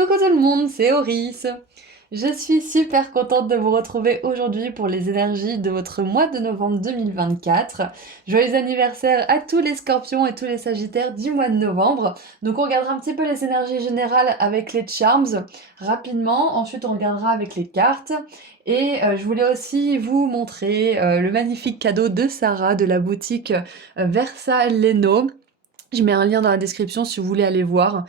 Coucou tout le monde, c'est Oris. Je suis super contente de vous retrouver aujourd'hui pour les énergies de votre mois de novembre 2024. Joyeux anniversaire à tous les scorpions et tous les sagittaires du mois de novembre. Donc on regardera un petit peu les énergies générales avec les charms rapidement. Ensuite on regardera avec les cartes. Et je voulais aussi vous montrer le magnifique cadeau de Sarah de la boutique Versa Leno. Je mets un lien dans la description si vous voulez aller voir.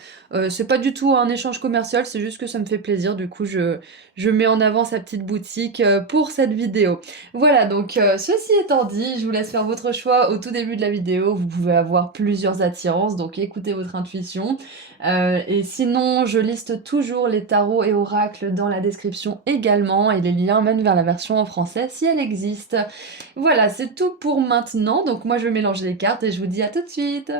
C'est pas du tout un échange commercial, c'est juste que ça me fait plaisir. Du coup, je mets en avant sa petite boutique pour cette vidéo. Voilà, donc ceci étant dit, je vous laisse faire votre choix au tout début de la vidéo. Vous pouvez avoir plusieurs attirances, donc écoutez votre intuition. Et sinon, je liste toujours les tarots et oracles dans la description également, et les liens mènent vers la version en français si elle existe. Voilà, c'est tout pour maintenant. Donc moi, je vais mélanger les cartes et je vous dis à tout de suite.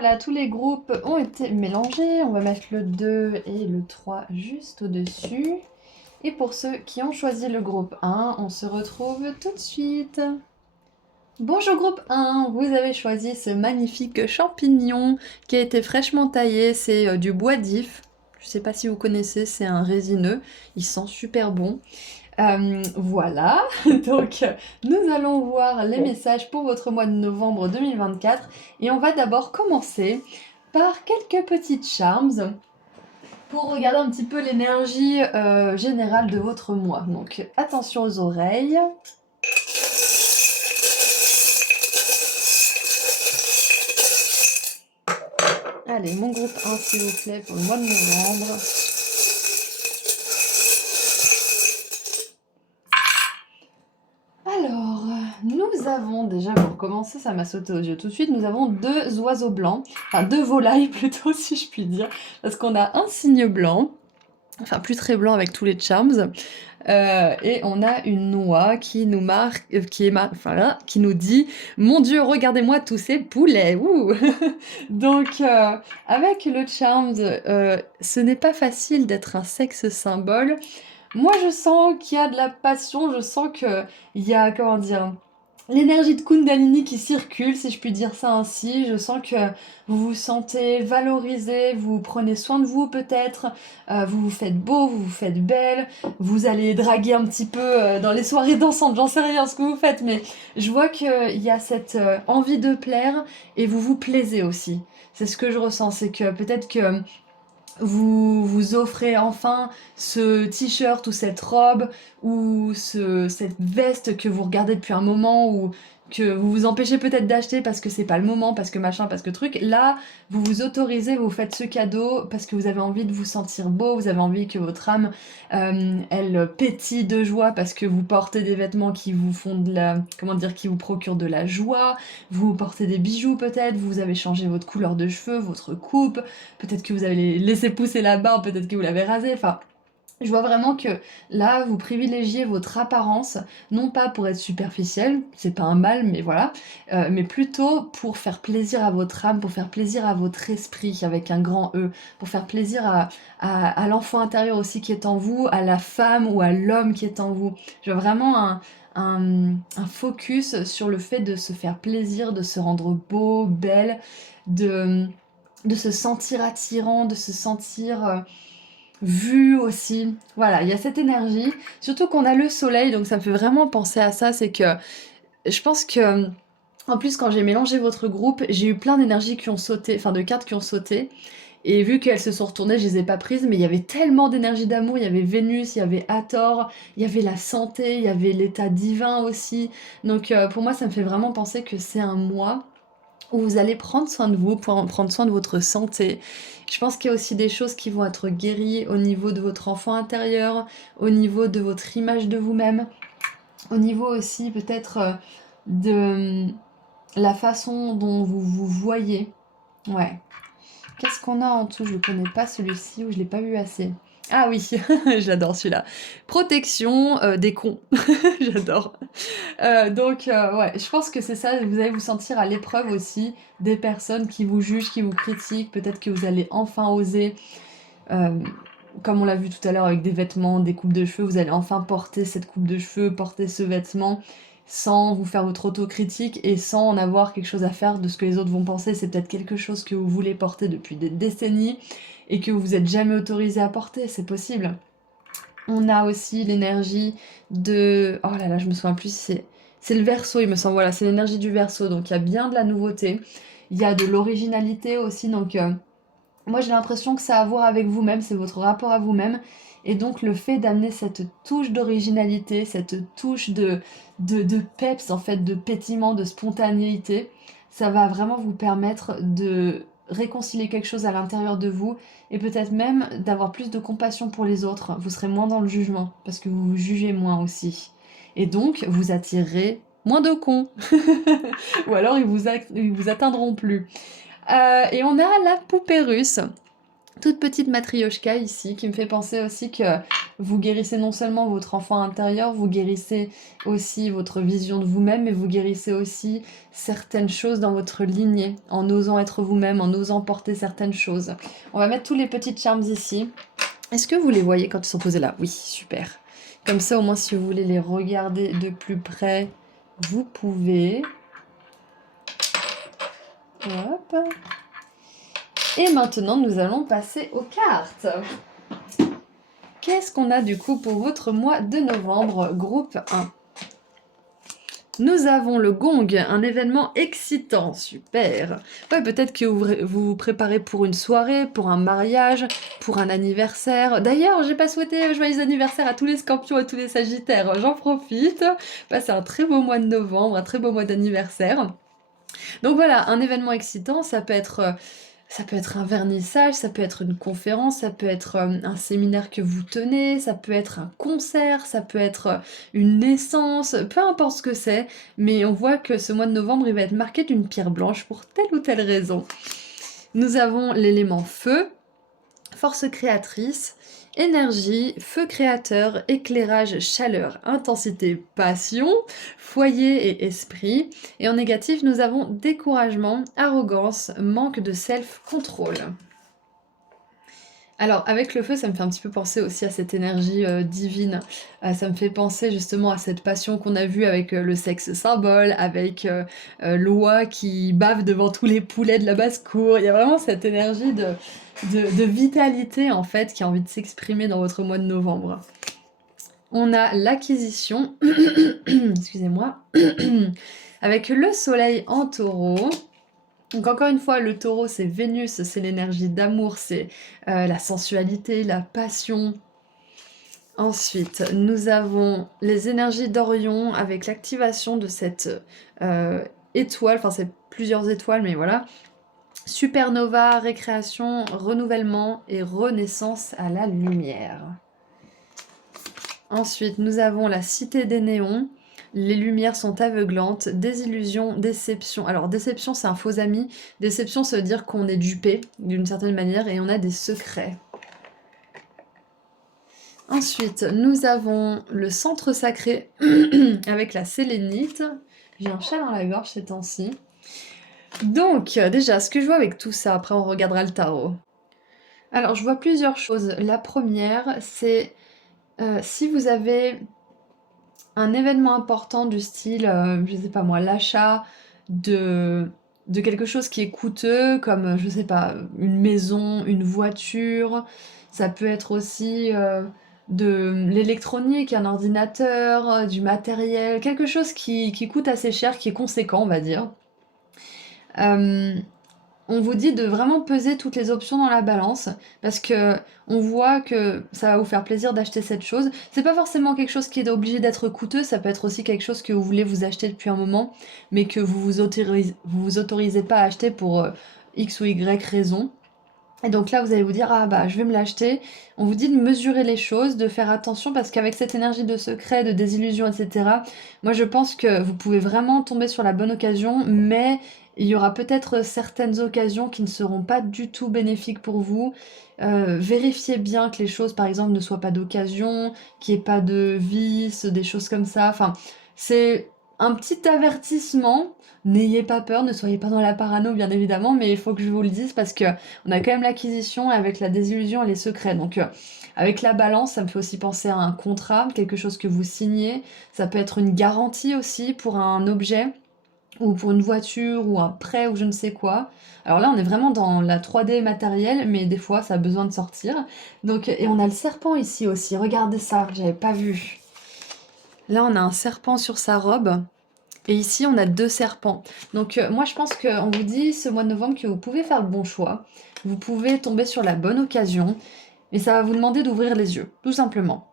Voilà, tous les groupes ont été mélangés. On va mettre le 2 et le 3 juste au-dessus. Et pour ceux qui ont choisi le groupe 1, on se retrouve tout de suite. Bonjour groupe 1, vous avez choisi ce magnifique champignon qui a été fraîchement taillé. C'est du bois d'if. Je ne sais pas si vous connaissez, c'est un résineux. Il sent super bon. Voilà, donc nous allons voir les messages pour votre mois de novembre 2024 et on va d'abord commencer par quelques petites charms pour regarder un petit peu l'énergie générale de votre mois. Donc attention aux oreilles. Allez, mon groupe 1 s'il vous plaît pour le mois de novembre. Alors, nous avons déjà, pour commencer, ça m'a sauté aux yeux tout de suite, nous avons deux oiseaux blancs, enfin deux volailles plutôt si je puis dire, parce qu'on a un cygne blanc, enfin plus très blanc avec tous les charms, et on a une noix qui nous marque, enfin là, qui nous dit «Mon Dieu, regardez-moi tous ces poulets, ouh!» Donc, avec le charms, ce n'est pas facile d'être un sexe symbole. Moi, je sens qu'il y a de la passion, je sens qu'il y a, comment dire, l'énergie de Kundalini qui circule, si je puis dire ça ainsi. Je sens que vous vous sentez valorisé, vous prenez soin de vous peut-être, vous vous faites beau, vous vous faites belle, vous allez draguer un petit peu dans les soirées dansantes, j'en sais rien ce que vous faites, mais je vois qu'il y a cette envie de plaire et vous vous plaisez aussi. C'est ce que je ressens, c'est que peut-être que vous vous offrez enfin ce t-shirt ou cette robe ou cette veste que vous regardez depuis un moment ou que vous vous empêchez peut-être d'acheter parce que c'est pas le moment, parce que machin, parce que truc. Là, vous vous autorisez, vous faites ce cadeau parce que vous avez envie de vous sentir beau, vous avez envie que votre âme, elle pétille de joie parce que vous portez des vêtements qui vous font de la, comment dire, qui vous procurent de la joie. Vous portez des bijoux peut-être, vous avez changé votre couleur de cheveux, votre coupe, peut-être que vous avez laissé pousser la barbe, peut-être que vous l'avez rasée, enfin... Je vois vraiment que là, vous privilégiez votre apparence, non pas pour être superficiel, c'est pas un mal, mais voilà, mais plutôt pour faire plaisir à votre âme, pour faire plaisir à votre esprit avec un grand E, pour faire plaisir à l'enfant intérieur aussi qui est en vous, à la femme ou à l'homme qui est en vous. Je vois vraiment un focus sur le fait de se faire plaisir, de se rendre beau, belle, de de se sentir attirant, de se sentir vu aussi. Voilà, il y a cette énergie. Surtout qu'on a le soleil, donc ça me fait vraiment penser à ça. C'est que je pense que, en plus, quand j'ai mélangé votre groupe, j'ai eu plein d'énergies qui ont sauté, enfin de cartes qui ont sauté. Et vu qu'elles se sont retournées, je les ai pas prises, mais il y avait tellement d'énergie d'amour. Il y avait Vénus, il y avait Hathor, il y avait la santé, il y avait l'état divin aussi. Donc pour moi, ça me fait vraiment penser que c'est un mois où vous allez prendre soin de vous, pour prendre soin de votre santé. Je pense qu'il y a aussi des choses qui vont être guéries au niveau de votre enfant intérieur, au niveau de votre image de vous-même, au niveau aussi peut-être de la façon dont vous vous voyez. Ouais. Qu'est-ce qu'on a en dessous? Je ne connais pas celui-ci ou je l'ai pas vu assez. Ah oui, j'adore celui-là. Protection des cons. J'adore. Ouais, je pense que c'est ça, vous allez vous sentir à l'épreuve aussi des personnes qui vous jugent, qui vous critiquent, peut-être que vous allez enfin oser, euh, comme on l'a vu tout à l'heure avec des vêtements, des coupes de cheveux, vous allez enfin porter cette coupe de cheveux, porter ce vêtement, sans vous faire votre autocritique et sans en avoir quelque chose à faire de ce que les autres vont penser. C'est peut-être quelque chose que vous voulez porter depuis des décennies et que vous n'êtes jamais autorisé à porter, c'est possible. On a aussi l'énergie de... Oh là là, je me souviens plus si c'est le Verseau, il me semble. Voilà, c'est l'énergie du Verseau. Donc il y a bien de la nouveauté. Il y a de l'originalité aussi. Donc moi j'ai l'impression que ça a à voir avec vous-même, c'est votre rapport à vous-même. Et donc le fait d'amener cette touche d'originalité, cette touche de peps, en fait, de pétillement, de spontanéité, ça va vraiment vous permettre de réconcilier quelque chose à l'intérieur de vous et peut-être même d'avoir plus de compassion pour les autres. Vous serez moins dans le jugement parce que vous vous jugez moins aussi. Et donc vous attirerez moins de cons. Ou alors ils vous atteindront plus. Et on a la poupée russe, toute petite matrioshka ici, qui me fait penser aussi que vous guérissez non seulement votre enfant intérieur, vous guérissez aussi votre vision de vous-même, mais vous guérissez aussi certaines choses dans votre lignée, en osant être vous-même, en osant porter certaines choses. On va mettre tous les petits charms ici. Est-ce que vous les voyez quand ils sont posés là? Oui, super. Comme ça, au moins, si vous voulez les regarder de plus près, vous pouvez. Hop. Et maintenant, nous allons passer aux cartes. Qu'est-ce qu'on a du coup pour votre mois de novembre, groupe 1? Nous avons le gong, un événement excitant, super. Ouais, peut-être que vous vous préparez pour une soirée, pour un mariage, pour un anniversaire. D'ailleurs, j'ai pas souhaité joyeux anniversaire à tous les scorpions et tous les sagittaires, j'en profite. Bah, c'est un très beau mois de novembre, un très beau mois d'anniversaire. Donc voilà, un événement excitant, ça peut être un vernissage, ça peut être une conférence, ça peut être un séminaire que vous tenez, ça peut être un concert, ça peut être une naissance, peu importe ce que c'est, mais on voit que ce mois de novembre, il va être marqué d'une pierre blanche pour telle ou telle raison. Nous avons l'élément feu, force créatrice, énergie, feu créateur, éclairage, chaleur, intensité, passion, foyer et esprit. Et en négatif, nous avons découragement, arrogance, manque de self-control. Alors, avec le feu, ça me fait un petit peu penser aussi à cette énergie divine. Ça me fait penser justement à cette passion qu'on a vue avec le sexe symbole, avec Loi qui bave devant tous les poulets de la basse-cour. Il y a vraiment cette énergie de vitalité, en fait, qui a envie de s'exprimer dans votre mois de novembre. On a l'acquisition, excusez-moi, avec le soleil en taureau. Donc encore une fois, le taureau, c'est Vénus, c'est l'énergie d'amour, c'est la sensualité, la passion. Ensuite, nous avons les énergies d'Orion avec l'activation de cette étoile, enfin c'est plusieurs étoiles, mais voilà. Supernova, récréation, renouvellement et renaissance à la lumière. Ensuite, nous avons la cité des néons. Les lumières sont aveuglantes, désillusion, déception. Alors, déception, c'est un faux ami. Déception, ça veut dire qu'on est dupé, d'une certaine manière, et on a des secrets. Ensuite, nous avons le centre sacré avec la sélénite. J'ai un chat dans la gorge ces temps-ci. Donc, déjà, ce que je vois avec tout ça, après on regardera le tarot. Alors, je vois plusieurs choses. La première, c'est si vous avez un événement important du style, je sais pas moi, l'achat de de quelque chose qui est coûteux, comme, je sais pas, une maison, une voiture. Ça peut être aussi, de l'électronique, un ordinateur, du matériel, quelque chose qui coûte assez cher, qui est conséquent, on va dire. Hem On vous dit de vraiment peser toutes les options dans la balance parce que on voit que ça va vous faire plaisir d'acheter cette chose. C'est pas forcément quelque chose qui est obligé d'être coûteux, ça peut être aussi quelque chose que vous voulez vous acheter depuis un moment, mais que vous vous autorisez pas à acheter pour X ou Y raison. Et donc là, vous allez vous dire, ah bah, je vais me l'acheter. On vous dit de mesurer les choses, de faire attention, parce qu'avec cette énergie de secret, de désillusion, etc., moi je pense que vous pouvez vraiment tomber sur la bonne occasion, mais il y aura peut-être certaines occasions qui ne seront pas du tout bénéfiques pour vous. Vérifiez bien que les choses, par exemple, ne soient pas d'occasion, qu'il n'y ait pas de vices, des choses comme ça. Enfin, c'est un petit avertissement. N'ayez pas peur, ne soyez pas dans la parano, bien évidemment, mais il faut que je vous le dise parce que on a quand même l'acquisition avec la désillusion et les secrets. Donc, avec la balance, ça me fait aussi penser à un contrat, quelque chose que vous signez. Ça peut être une garantie aussi pour un objet ou pour une voiture ou un prêt ou je ne sais quoi. Alors là, on est vraiment dans la 3D matérielle, mais des fois, ça a besoin de sortir. Donc, et on a le serpent ici aussi. Regardez ça, j'avais pas vu. Là, on a un serpent sur sa robe. Et ici, on a deux serpents. Donc, moi, je pense qu'on vous dit ce mois de novembre que vous pouvez faire le bon choix. Vous pouvez tomber sur la bonne occasion. Mais ça va vous demander d'ouvrir les yeux, tout simplement.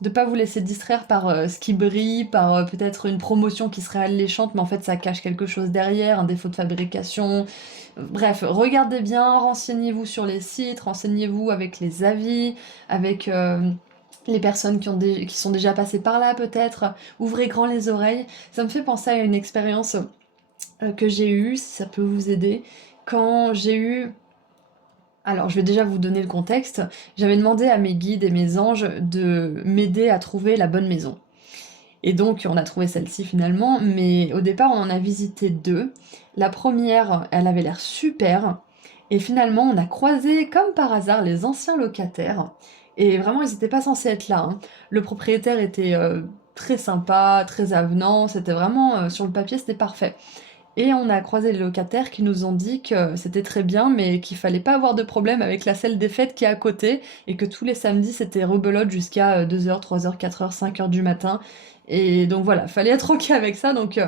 De pas vous laisser distraire par ce qui brille, par peut-être une promotion qui serait alléchante, mais en fait ça cache quelque chose derrière, un défaut de fabrication. Bref, regardez bien, renseignez-vous sur les sites, renseignez-vous avec les avis, avec les personnes qui sont déjà passées par là peut-être. Ouvrez grand les oreilles. Ça me fait penser à une expérience que j'ai eue, si ça peut vous aider, quand j'ai eu alors, je vais déjà vous donner le contexte. J'avais demandé à mes guides et mes anges de m'aider à trouver la bonne maison. Et donc, on a trouvé celle-ci finalement, mais au départ, on en a visité deux. La première, elle avait l'air super. Et finalement, on a croisé, comme par hasard, les anciens locataires. Et vraiment, ils n'étaient pas censés être là, hein. Le propriétaire était très sympa, très avenant. C'était vraiment, sur le papier, c'était parfait. Et on a croisé les locataires qui nous ont dit que c'était très bien, mais qu'il fallait pas avoir de problème avec la salle des fêtes qui est à côté, et que tous les samedis c'était rebelote jusqu'à 2h, 3h, 4h, 5h du matin. Et donc voilà, fallait être ok avec ça, donc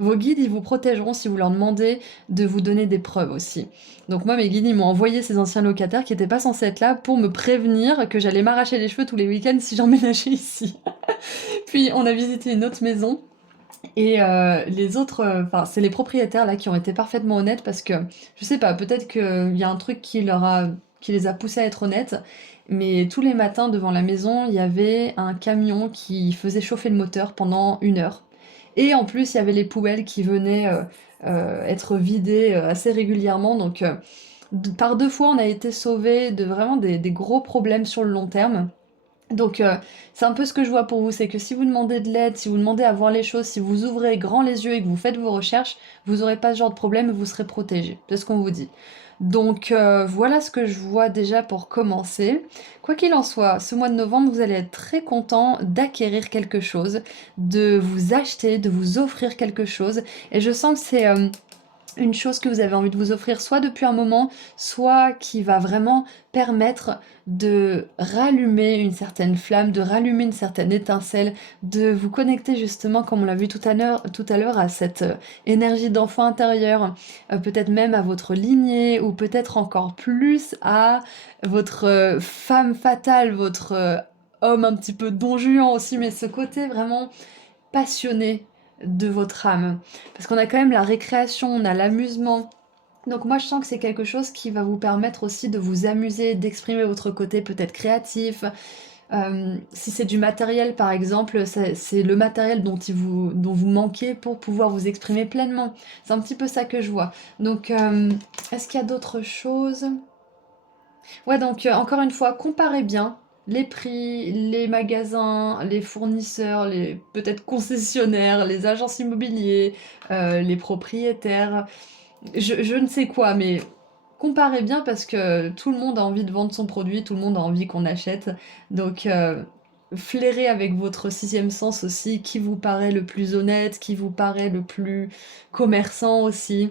vos guides ils vous protégeront si vous leur demandez de vous donner des preuves aussi. Donc moi mes guides ils m'ont envoyé ces anciens locataires qui étaient pas censés être là pour me prévenir que j'allais m'arracher les cheveux tous les week-ends si j'emménageais ici. Puis on a visité une autre maison et les autres, enfin, c'est les propriétaires là qui ont été parfaitement honnêtes parce que, je sais pas, peut-être qu'il y a un truc qui les a poussés à être honnêtes, mais tous les matins devant la maison, il y avait un camion qui faisait chauffer le moteur pendant 1 heure. Et en plus, il y avait les poubelles qui venaient être vidées assez régulièrement. Donc, par 2 fois, on a été sauvés de vraiment des gros problèmes sur le long terme. Donc, c'est un peu ce que je vois pour vous, c'est que si vous demandez de l'aide, si vous demandez à voir les choses, si vous ouvrez grand les yeux et que vous faites vos recherches, vous aurez pas ce genre de problème et vous serez protégé. C'est ce qu'on vous dit. Donc, voilà ce que je vois déjà pour commencer. Quoi qu'il en soit, ce mois de novembre, vous allez être très content d'acquérir quelque chose, de vous acheter, de vous offrir quelque chose. Et je sens que c'est une chose que vous avez envie de vous offrir soit depuis un moment, soit qui va vraiment permettre de rallumer une certaine flamme, de rallumer une certaine étincelle, de vous connecter justement, comme on l'a vu tout à l'heure, à cette énergie d'enfant intérieur, peut-être même à votre lignée, ou peut-être encore plus à votre femme fatale, votre homme un petit peu don Juan aussi, mais ce côté vraiment passionné de votre âme. Parce qu'on a quand même la récréation, on a l'amusement. Donc moi je sens que c'est quelque chose qui va vous permettre aussi de vous amuser, d'exprimer votre côté peut-être créatif. Si c'est du matériel par exemple, c'est le matériel dont vous manquez pour pouvoir vous exprimer pleinement. C'est un petit peu ça que je vois. Donc est-ce qu'il y a d'autres choses? Ouais, donc encore une fois, comparez bien les prix, les magasins, les fournisseurs, les peut-être concessionnaires, les agences immobiliers, les propriétaires, je ne sais quoi, mais comparez bien parce que tout le monde a envie de vendre son produit, tout le monde a envie qu'on achète. Donc, flairez avec votre sixième sens aussi qui vous paraît le plus honnête, qui vous paraît le plus commerçant aussi.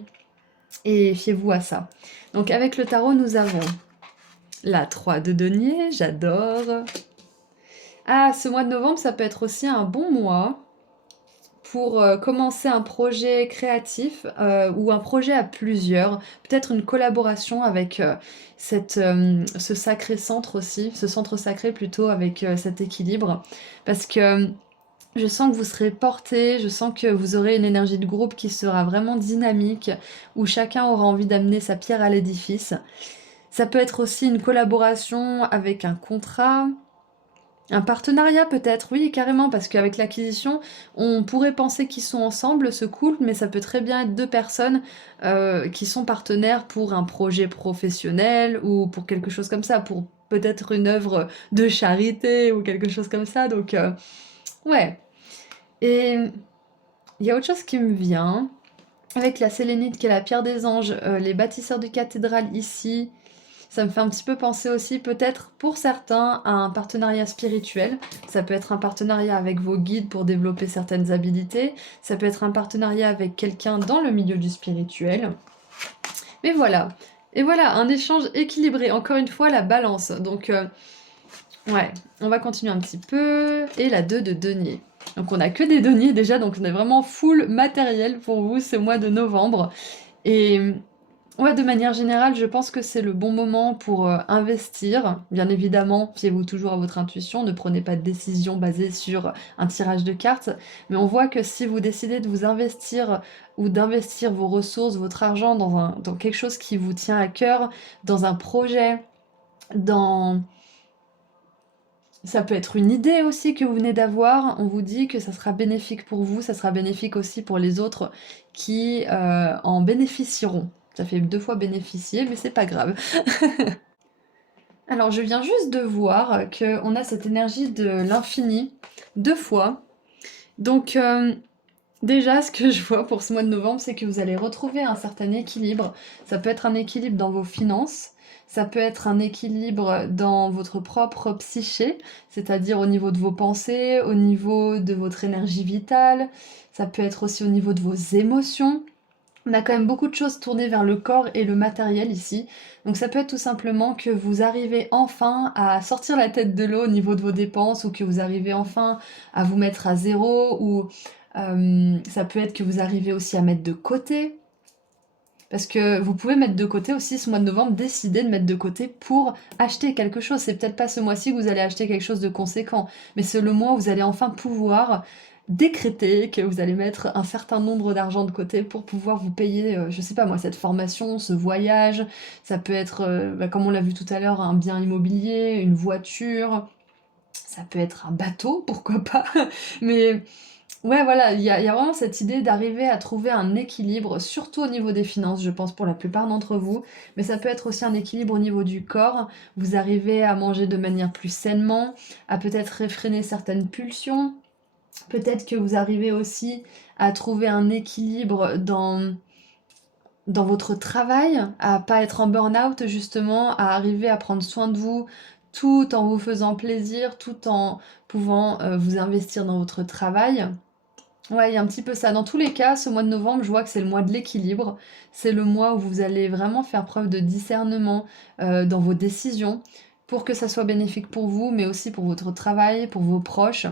et fiez-vous à ça. Donc avec le tarot, nous avons la 3 de denier, j'adore. Ah, ce mois de novembre, ça peut être aussi un bon mois pour commencer un projet créatif ou un projet à plusieurs, peut-être une collaboration avec ce sacré centre aussi, ce centre sacré plutôt avec cet équilibre, parce que je sens que vous serez porté, je sens que vous aurez une énergie de groupe qui sera vraiment dynamique, où chacun aura envie d'amener sa pierre à l'édifice. Ça peut être aussi une collaboration avec un contrat, un partenariat peut-être, oui, carrément, parce qu'avec l'acquisition, on pourrait penser qu'ils sont ensemble, ce couple, mais ça peut très bien être deux personnes qui sont partenaires pour un projet professionnel ou pour quelque chose comme ça, pour peut-être une œuvre de charité ou quelque chose comme ça. Donc, ouais. Et il y a autre chose qui me vient. Avec la sélénite qui est la pierre des anges, les bâtisseurs de cathédrales ici, ça me fait un petit peu penser aussi peut-être pour certains à un partenariat spirituel. Ça peut être un partenariat avec vos guides pour développer certaines habilités. Ça peut être un partenariat avec quelqu'un dans le milieu du spirituel. Mais voilà. Et voilà, un échange équilibré. Encore une fois, la balance. Donc, ouais, on va continuer un petit peu. Et la 2 de denier. Donc on a que des deniers déjà, donc on est vraiment full matériel pour vous ce mois de novembre. Et ouais, de manière générale, je pense que c'est le bon moment pour investir. Bien évidemment, fiez-vous toujours à votre intuition, ne prenez pas de décision basée sur un tirage de cartes. Mais on voit que si vous décidez de vous investir ou d'investir vos ressources, votre argent dans quelque chose qui vous tient à cœur, dans un projet, dans... Ça peut être une idée aussi que vous venez d'avoir, on vous dit que ça sera bénéfique pour vous, ça sera bénéfique aussi pour les autres qui en bénéficieront. Ça fait 2 fois bénéficier, mais c'est pas grave. Alors je viens juste de voir qu'on a cette énergie de l'infini 2 fois. Donc déjà, ce que je vois pour ce mois de novembre, c'est que vous allez retrouver un certain équilibre. Ça peut être un équilibre dans vos finances, ça peut être un équilibre dans votre propre psyché, c'est-à-dire au niveau de vos pensées, au niveau de votre énergie vitale, ça peut être aussi au niveau de vos émotions. On a quand même beaucoup de choses tournées vers le corps et le matériel ici. Donc ça peut être tout simplement que vous arrivez enfin à sortir la tête de l'eau au niveau de vos dépenses ou que vous arrivez enfin à vous mettre à zéro ou ça peut être que vous arrivez aussi à mettre de côté. Parce que vous pouvez mettre de côté aussi ce mois de novembre, décider de mettre de côté pour acheter quelque chose. C'est peut-être pas ce mois-ci que vous allez acheter quelque chose de conséquent, mais c'est le mois où vous allez enfin pouvoir décréter que vous allez mettre un certain nombre d'argent de côté pour pouvoir vous payer, je sais pas moi, cette formation, ce voyage. Ça peut être, comme on l'a vu tout à l'heure, un bien immobilier, une voiture. Ça peut être un bateau, pourquoi pas. Mais ouais, voilà, il y a vraiment cette idée d'arriver à trouver un équilibre, surtout au niveau des finances, je pense, pour la plupart d'entre vous. Mais ça peut être aussi un équilibre au niveau du corps. Vous arrivez à manger de manière plus sainement, à peut-être réfréner certaines pulsions. Peut-être que vous arrivez aussi à trouver un équilibre dans votre travail, à pas être en burn-out justement, à arriver à prendre soin de vous tout en vous faisant plaisir, tout en pouvant vous investir dans votre travail. Ouais, il y a un petit peu ça. Dans tous les cas, ce mois de novembre, je vois que c'est le mois de l'équilibre. C'est le mois où vous allez vraiment faire preuve de discernement dans vos décisions pour que ça soit bénéfique pour vous, mais aussi pour votre travail, pour vos proches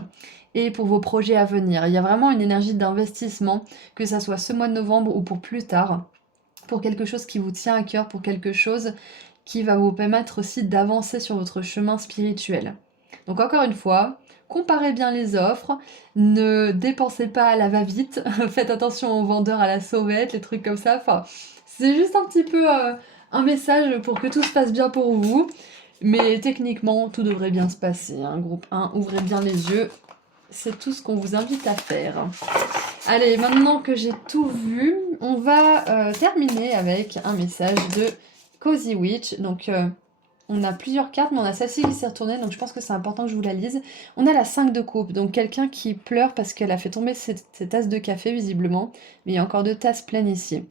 et pour vos projets à venir. Il y a vraiment une énergie d'investissement, que ça soit ce mois de novembre ou pour plus tard, pour quelque chose qui vous tient à cœur, pour quelque chose qui va vous permettre aussi d'avancer sur votre chemin spirituel. Donc encore une fois, comparez bien les offres, ne dépensez pas à la va-vite, faites attention aux vendeurs à la sauvette, les trucs comme ça. Enfin, c'est juste un petit peu un message pour que tout se passe bien pour vous. Mais techniquement, tout devrait bien se passer, hein. Groupe 1, ouvrez bien les yeux. C'est tout ce qu'on vous invite à faire. Allez, maintenant que j'ai tout vu, on va terminer avec un message de Cozy Witch. Donc, on a plusieurs cartes, mais on a celle-ci qui s'est retournée, donc je pense que c'est important que je vous la lise. On a la 5 de coupe, donc quelqu'un qui pleure parce qu'elle a fait tomber ses tasses de café, visiblement. Mais il y a encore 2 tasses pleines ici.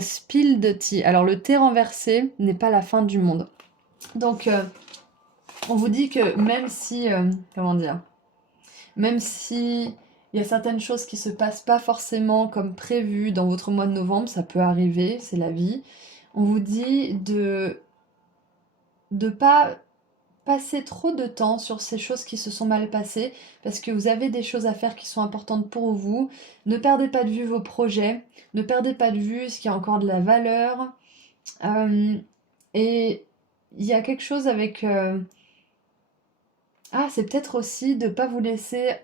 Spilled tea. Alors, le thé renversé n'est pas la fin du monde. Donc, on vous dit que même si... comment dire ? Même si Il y a certaines choses qui se passent pas forcément comme prévu dans votre mois de novembre, ça peut arriver, c'est la vie. On vous dit de pas passer trop de temps sur ces choses qui se sont mal passées, parce que vous avez des choses à faire qui sont importantes pour vous. Ne perdez pas de vue vos projets, ne perdez pas de vue ce qui a encore de la valeur. Et il y a quelque chose avec... Ah, c'est peut-être aussi de ne pas vous laisser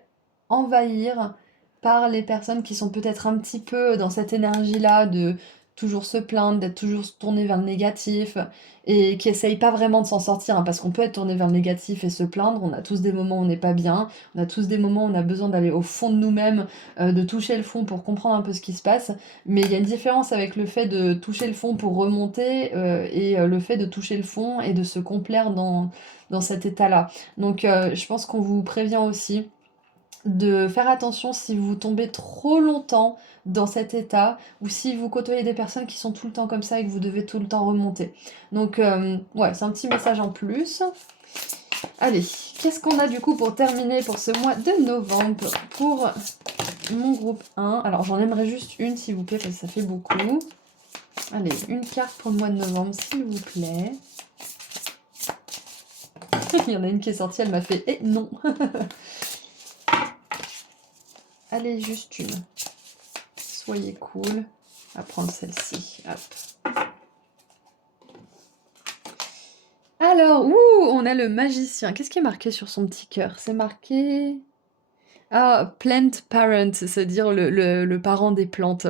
envahir par les personnes qui sont peut-être un petit peu dans cette énergie-là de toujours se plaindre, d'être toujours tourné vers le négatif et qui essayent pas vraiment de s'en sortir, hein, parce qu'on peut être tourné vers le négatif et se plaindre. On a tous des moments où on n'est pas bien, on a tous des moments où on a besoin d'aller au fond de nous-mêmes, de toucher le fond pour comprendre un peu ce qui se passe. Mais il y a une différence avec le fait de toucher le fond pour remonter et le fait de toucher le fond et de se complaire dans cet état-là. Donc je pense qu'on vous prévient aussi de faire attention si vous tombez trop longtemps dans cet état ou si vous côtoyez des personnes qui sont tout le temps comme ça et que vous devez tout le temps remonter. Donc ouais, c'est un petit message en plus. Allez, qu'est-ce qu'on a du coup pour terminer pour ce mois de novembre pour mon groupe 1? Alors j'en aimerais juste une s'il vous plaît parce que ça fait beaucoup. Allez, une carte pour le mois de novembre s'il vous plaît. Il y en a une qui est sortie, elle m'a fait « Eh non !» Allez, juste une. Soyez cool. On va prendre celle-ci. Hop. Alors, on a le magicien. Qu'est-ce qui est marqué sur son petit cœur? C'est marqué... Ah, plant parent, c'est-à-dire le parent des plantes.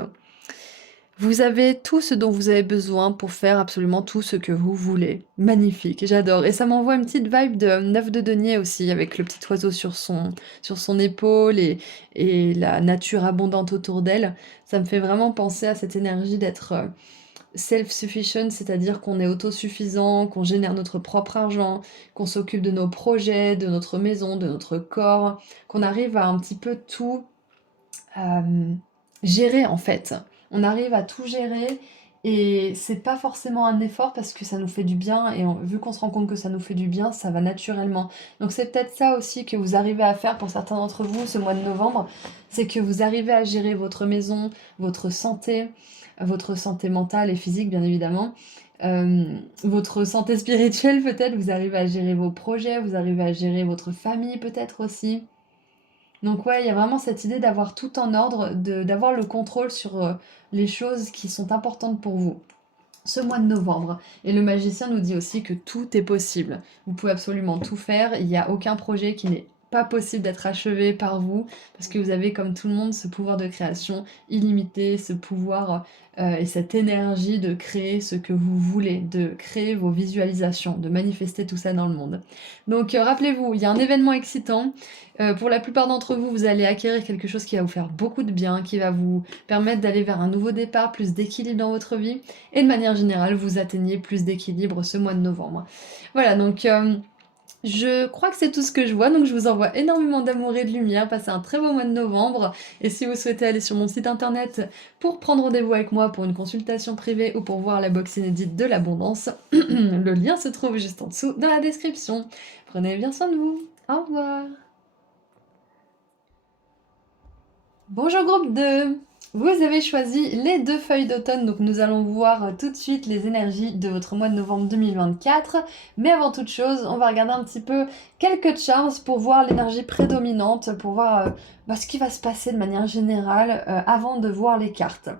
Vous avez tout ce dont vous avez besoin pour faire absolument tout ce que vous voulez. Magnifique, j'adore. Et ça m'envoie une petite vibe de 9 de denier aussi, avec le petit oiseau sur son épaule et la nature abondante autour d'elle. Ça me fait vraiment penser à cette énergie d'être self-sufficient, c'est-à-dire qu'on est autosuffisant, qu'on génère notre propre argent, qu'on s'occupe de nos projets, de notre maison, de notre corps, qu'on arrive à un petit peu tout gérer en fait. On arrive à tout gérer et c'est pas forcément un effort parce que ça nous fait du bien et vu qu'on se rend compte que ça nous fait du bien, ça va naturellement. Donc c'est peut-être ça aussi que vous arrivez à faire pour certains d'entre vous ce mois de novembre, c'est que vous arrivez à gérer votre maison, votre santé mentale et physique bien évidemment, votre santé spirituelle peut-être, vous arrivez à gérer vos projets, vous arrivez à gérer votre famille peut-être aussi. Donc ouais, il y a vraiment cette idée d'avoir tout en ordre, d'avoir le contrôle sur les choses qui sont importantes pour vous. Ce mois de novembre. Et le magicien nous dit aussi que tout est possible. Vous pouvez absolument tout faire. Il n'y a aucun projet qui n'est pas possible d'être achevé par vous, parce que vous avez, comme tout le monde, ce pouvoir de création illimité, ce pouvoir et cette énergie de créer ce que vous voulez, de créer vos visualisations, de manifester tout ça dans le monde. Donc rappelez-vous, il y a un événement excitant. Pour la plupart d'entre vous, vous allez acquérir quelque chose qui va vous faire beaucoup de bien, qui va vous permettre d'aller vers un nouveau départ, plus d'équilibre dans votre vie, et de manière générale, vous atteignez plus d'équilibre ce mois de novembre. Voilà, donc je crois que c'est tout ce que je vois, donc je vous envoie énormément d'amour et de lumière, passez un très beau mois de novembre, et si vous souhaitez aller sur mon site internet pour prendre rendez-vous avec moi pour une consultation privée ou pour voir la box inédite de l'abondance, le lien se trouve juste en dessous dans la description. Prenez bien soin de vous, au revoir. Bonjour groupe 2. Vous avez choisi les 2 feuilles d'automne, donc nous allons voir tout de suite les énergies de votre mois de novembre 2024. Mais avant toute chose, on va regarder un petit peu quelques charts pour voir l'énergie prédominante, pour voir ce qui va se passer de manière générale avant de voir les cartes.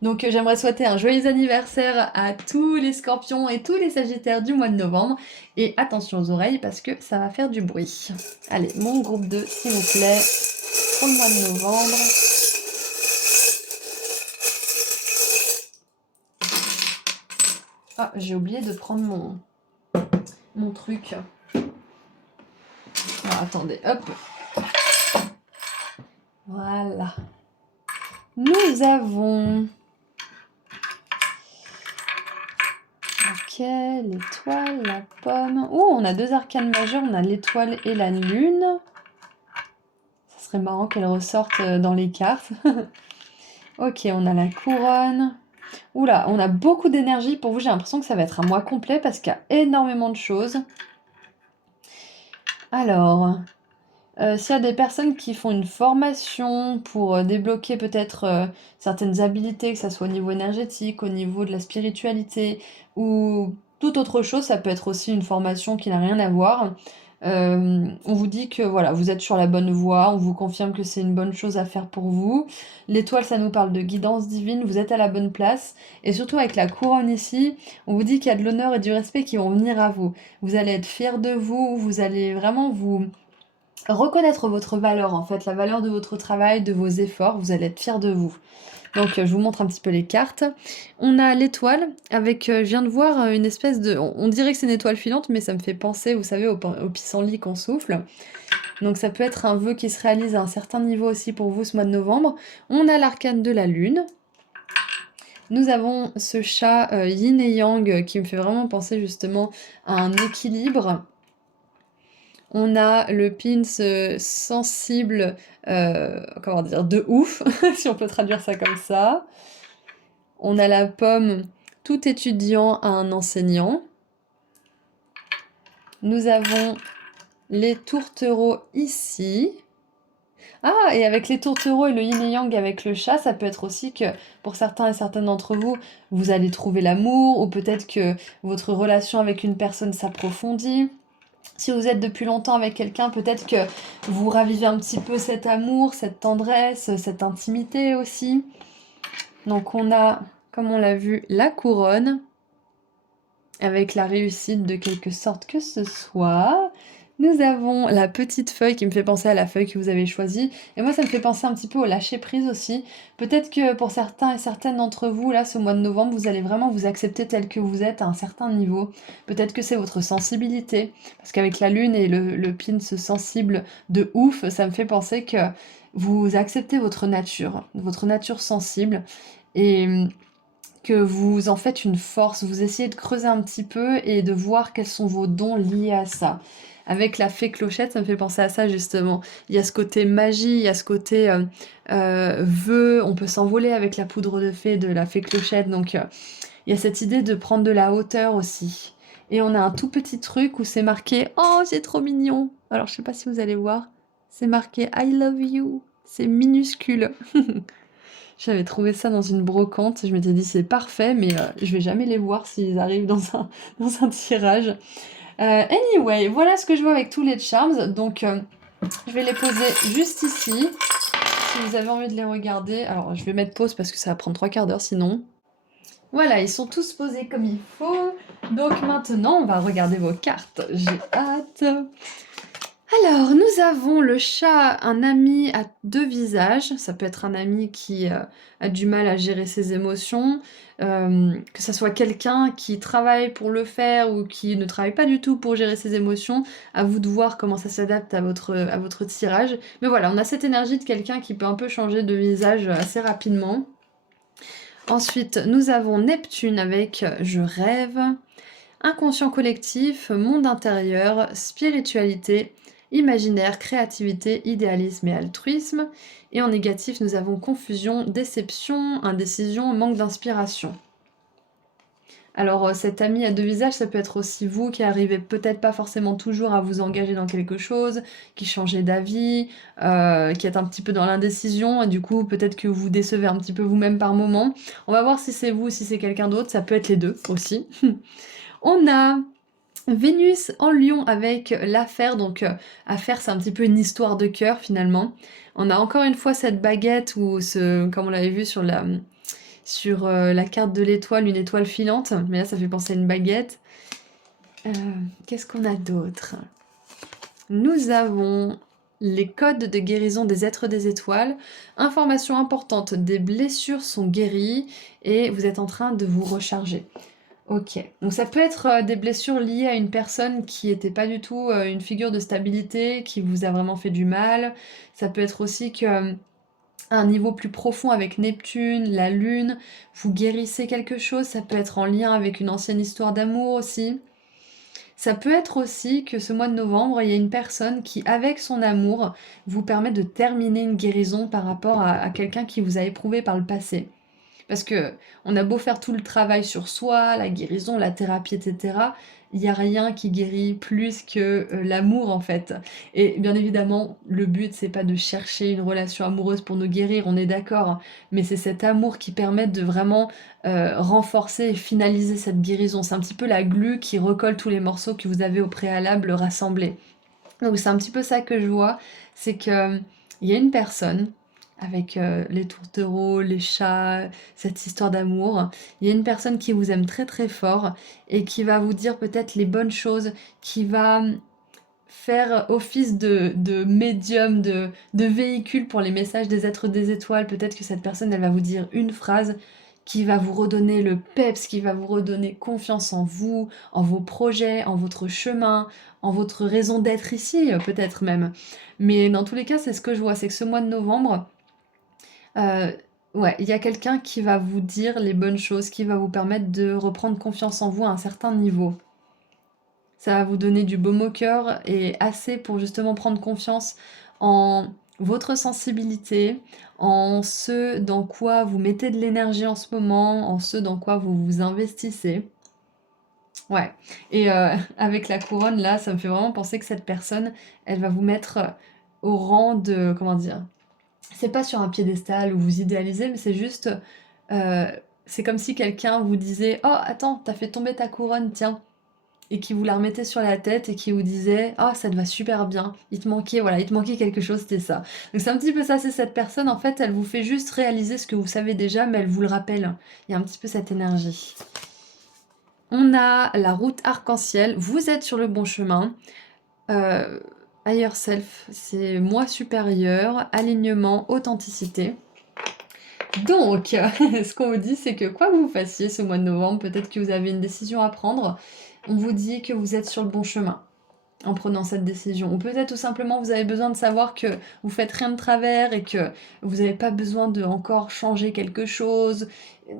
Donc j'aimerais souhaiter un joyeux anniversaire à tous les scorpions et tous les sagittaires du mois de novembre. Et attention aux oreilles parce que ça va faire du bruit. Allez, mon groupe 2, s'il vous plaît, pour le mois de novembre. Ah, j'ai oublié de prendre mon truc. Alors, attendez, hop. Voilà. Nous avons... Ok, l'étoile, la pomme. Oh, on a 2 arcanes majeures, on a l'étoile et la lune. Ça serait marrant qu'elles ressortent dans les cartes. Ok, on a la couronne. Oula, on a beaucoup d'énergie. Pour vous, j'ai l'impression que ça va être un mois complet parce qu'il y a énormément de choses. Alors, S'il y a des personnes qui font une formation pour débloquer peut-être certaines habilités, que ça soit au niveau énergétique, au niveau de la spiritualité ou toute autre chose, ça peut être aussi une formation qui n'a rien à voir. On vous dit que voilà, vous êtes sur la bonne voie, on vous confirme que c'est une bonne chose à faire pour vous. L'étoile, ça nous parle de guidance divine, vous êtes à la bonne place. Et surtout avec la couronne ici, on vous dit qu'il y a de l'honneur et du respect qui vont venir à vous. Vous allez être fiers de vous, vous allez vraiment vous reconnaître votre valeur en fait, la valeur de votre travail, de vos efforts, vous allez être fiers de vous. Donc je vous montre un petit peu les cartes. On a l'étoile avec, je viens de voir une espèce de... On dirait que c'est une étoile filante, mais ça me fait penser, vous savez, au pissenlit qu'on souffle. Donc ça peut être un vœu qui se réalise à un certain niveau aussi pour vous ce mois de novembre. On a l'arcane de la lune. Nous avons ce chat yin et yang qui me fait vraiment penser justement à un équilibre. On a le pins sensible, comment dire, de ouf, si on peut traduire ça comme ça. On a la pomme, tout étudiant à un enseignant. Nous avons les tourtereaux ici. Ah, et avec les tourtereaux et le yin et yang avec le chat, ça peut être aussi que pour certains et certaines d'entre vous, vous allez trouver l'amour, ou peut-être que votre relation avec une personne s'approfondit. Si vous êtes depuis longtemps avec quelqu'un, peut-être que vous ravivez un petit peu cet amour, cette tendresse, cette intimité aussi. Donc on a, comme on l'a vu, la couronne, avec la réussite de quelque sorte que ce soit. Nous avons la petite feuille qui me fait penser à la feuille que vous avez choisie. Et moi, ça me fait penser un petit peu au lâcher-prise aussi. Peut-être que pour certains et certaines d'entre vous, là, ce mois de novembre, vous allez vraiment vous accepter tel que vous êtes à un certain niveau. Peut-être que c'est votre sensibilité. Parce qu'avec la lune et le pin sensible de ouf, ça me fait penser que vous acceptez votre nature sensible. Et que vous en faites une force, vous essayez de creuser un petit peu et de voir quels sont vos dons liés à ça. Avec la fée clochette, ça me fait penser à ça justement. Il y a ce côté magie, il y a ce côté vœu, on peut s'envoler avec la poudre de fée de la fée clochette, donc il y a cette idée de prendre de la hauteur aussi. Et on a un tout petit truc où c'est marqué «Oh, c'est trop mignon!» Alors je sais pas si vous allez voir, c'est marqué «I love you», c'est minuscule. J'avais trouvé ça dans une brocante, je m'étais dit c'est parfait, mais je vais jamais les voir s'ils arrivent dans un tirage. Anyway, voilà ce que je vois avec tous les charms, donc je vais les poser juste ici. Si vous avez envie de les regarder, alors je vais mettre pause parce que ça va prendre 3/4 d'heure sinon. Voilà, ils sont tous posés comme il faut. Donc maintenant, on va regarder vos cartes. J'ai hâte. Alors, nous avons le chat, un ami à deux visages. Ça peut être un ami qui a du mal à gérer ses émotions, que ça soit quelqu'un qui travaille pour le faire ou qui ne travaille pas du tout pour gérer ses émotions. À vous de voir comment ça s'adapte à votre tirage. Mais voilà, on a cette énergie de quelqu'un qui peut un peu changer de visage assez rapidement. Ensuite, nous avons Neptune avec Je rêve, inconscient collectif, monde intérieur, spiritualité, imaginaire, créativité, idéalisme et altruisme. Et en négatif, nous avons confusion, déception, indécision, manque d'inspiration. Alors cet ami à deux visages, ça peut être aussi vous qui arrivez peut-être pas forcément toujours à vous engager dans quelque chose, qui changez d'avis, qui êtes un petit peu dans l'indécision, et du coup peut-être que vous décevez un petit peu vous-même par moment. On va voir si c'est vous ou si c'est quelqu'un d'autre, ça peut être les deux aussi. On a Vénus en Lion avec l'affaire, donc affaire c'est un petit peu une histoire de cœur finalement. On a encore une fois cette baguette ou comme on l'avait vu sur la carte de l'étoile, une étoile filante, mais là ça fait penser à une baguette. Qu'est-ce qu'on a d'autre? Nous avons les codes de guérison des êtres des étoiles. Information importante, des blessures sont guéries et vous êtes en train de vous recharger. Ok, donc ça peut être des blessures liées à une personne qui n'était pas du tout une figure de stabilité, qui vous a vraiment fait du mal. Ça peut être aussi que à un niveau plus profond avec Neptune, la Lune, vous guérissez quelque chose. Ça peut être en lien avec une ancienne histoire d'amour aussi. Ça peut être aussi que ce mois de novembre, il y a une personne qui, avec son amour, vous permet de terminer une guérison par rapport à quelqu'un qui vous a éprouvé par le passé. Parce que on a beau faire tout le travail sur soi, la guérison, la thérapie, etc., il y a rien qui guérit plus que, l'amour, en fait. Et bien évidemment, le but, c'est pas de chercher une relation amoureuse pour nous guérir, on est d'accord, hein, mais c'est cet amour qui permet de vraiment, renforcer et finaliser cette guérison. C'est un petit peu la glu qui recolle tous les morceaux que vous avez au préalable rassemblés. Donc c'est un petit peu ça que je vois, c'est que il y a une personne avec les tourtereaux, les chats, cette histoire d'amour. Il y a une personne qui vous aime très très fort et qui va vous dire peut-être les bonnes choses, qui va faire office de médium, de véhicule pour les messages des êtres des étoiles. Peut-être que cette personne, elle va vous dire une phrase qui va vous redonner le peps, qui va vous redonner confiance en vous, en vos projets, en votre chemin, en votre raison d'être ici, peut-être même. Mais dans tous les cas, c'est ce que je vois, c'est que ce mois de novembre, euh, ouais, il y a quelqu'un qui va vous dire les bonnes choses, qui va vous permettre de reprendre confiance en vous à un certain niveau. Ça va vous donner du baume au cœur et assez pour justement prendre confiance en votre sensibilité, en ce dans quoi vous mettez de l'énergie en ce moment, en ce dans quoi vous vous investissez. Ouais. Et avec la couronne là, ça me fait vraiment penser que cette personne, elle va vous mettre au rang de, comment dire? C'est pas sur un piédestal où vous idéalisez, mais c'est juste, heu, c'est comme si quelqu'un vous disait: «Oh attends, t'as fait tomber ta couronne, tiens». Et qui vous la remettait sur la tête et qui vous disait: «Ah, ça te va super bien, il te manquait voilà, il te manquait quelque chose, c'était ça». Donc c'est un petit peu ça, c'est cette personne, en fait, elle vous fait juste réaliser ce que vous savez déjà, mais elle vous le rappelle. Il y a un petit peu cette énergie. On a la route arc-en-ciel, vous êtes sur le bon chemin. Heu, Higher self, c'est moi supérieur, alignement, authenticité. Donc, ce qu'on vous dit, c'est que quoi que vous fassiez ce mois de novembre, peut-être que vous avez une décision à prendre, on vous dit que vous êtes sur le bon chemin en prenant cette décision. Ou peut-être tout simplement vous avez besoin de savoir que vous faites rien de travers et que vous n'avez pas besoin de encore changer quelque chose.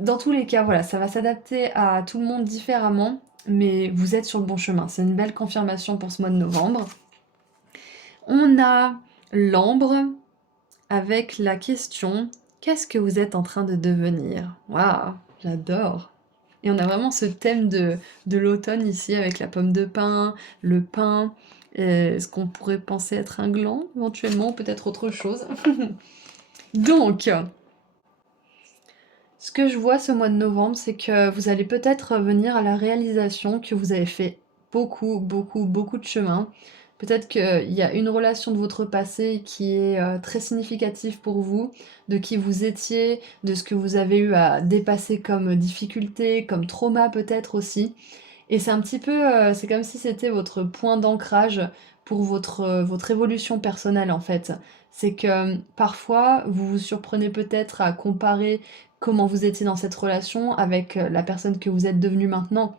Dans tous les cas, voilà, ça va s'adapter à tout le monde différemment, mais vous êtes sur le bon chemin. C'est une belle confirmation pour ce mois de novembre. On a l'ambre avec la question: qu'est-ce que vous êtes en train de devenir? Waouh, j'adore! Et on a vraiment ce thème de l'automne ici avec la pomme de pin, le pin, ce qu'on pourrait penser être un gland éventuellement, peut-être autre chose. Donc, ce que je vois ce mois de novembre, c'est que vous allez peut-être venir à la réalisation que vous avez fait beaucoup, beaucoup, beaucoup de chemin. Peut-être qu'il y a une relation de votre passé qui est très significative pour vous, de qui vous étiez, de ce que vous avez eu à dépasser comme difficulté, comme trauma peut-être aussi. Et c'est un petit peu, c'est comme si c'était votre point d'ancrage pour votre évolution personnelle, en fait. C'est que, parfois, vous vous surprenez peut-être à comparer comment vous étiez dans cette relation avec, la personne que vous êtes devenue maintenant.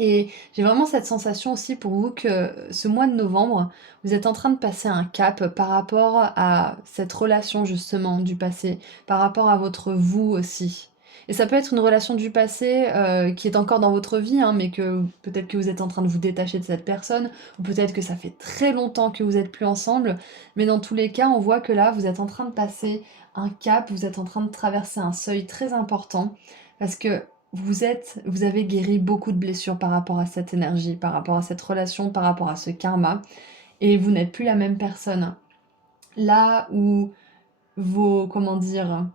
Et j'ai vraiment cette sensation aussi pour vous que ce mois de novembre, vous êtes en train de passer un cap par rapport à cette relation justement du passé, par rapport à votre vous aussi. Et ça peut être une relation du passé qui est encore dans votre vie, hein, mais que peut-être que vous êtes en train de vous détacher de cette personne, ou peut-être que ça fait très longtemps que vous êtes plus ensemble. Mais dans tous les cas, on voit que là, vous êtes en train de passer un cap, vous êtes en train de traverser un seuil très important, parce que vous avez guéri beaucoup de blessures par rapport à cette énergie, par rapport à cette relation, par rapport à ce karma, et vous n'êtes plus la même personne. Là où vos, comment dire,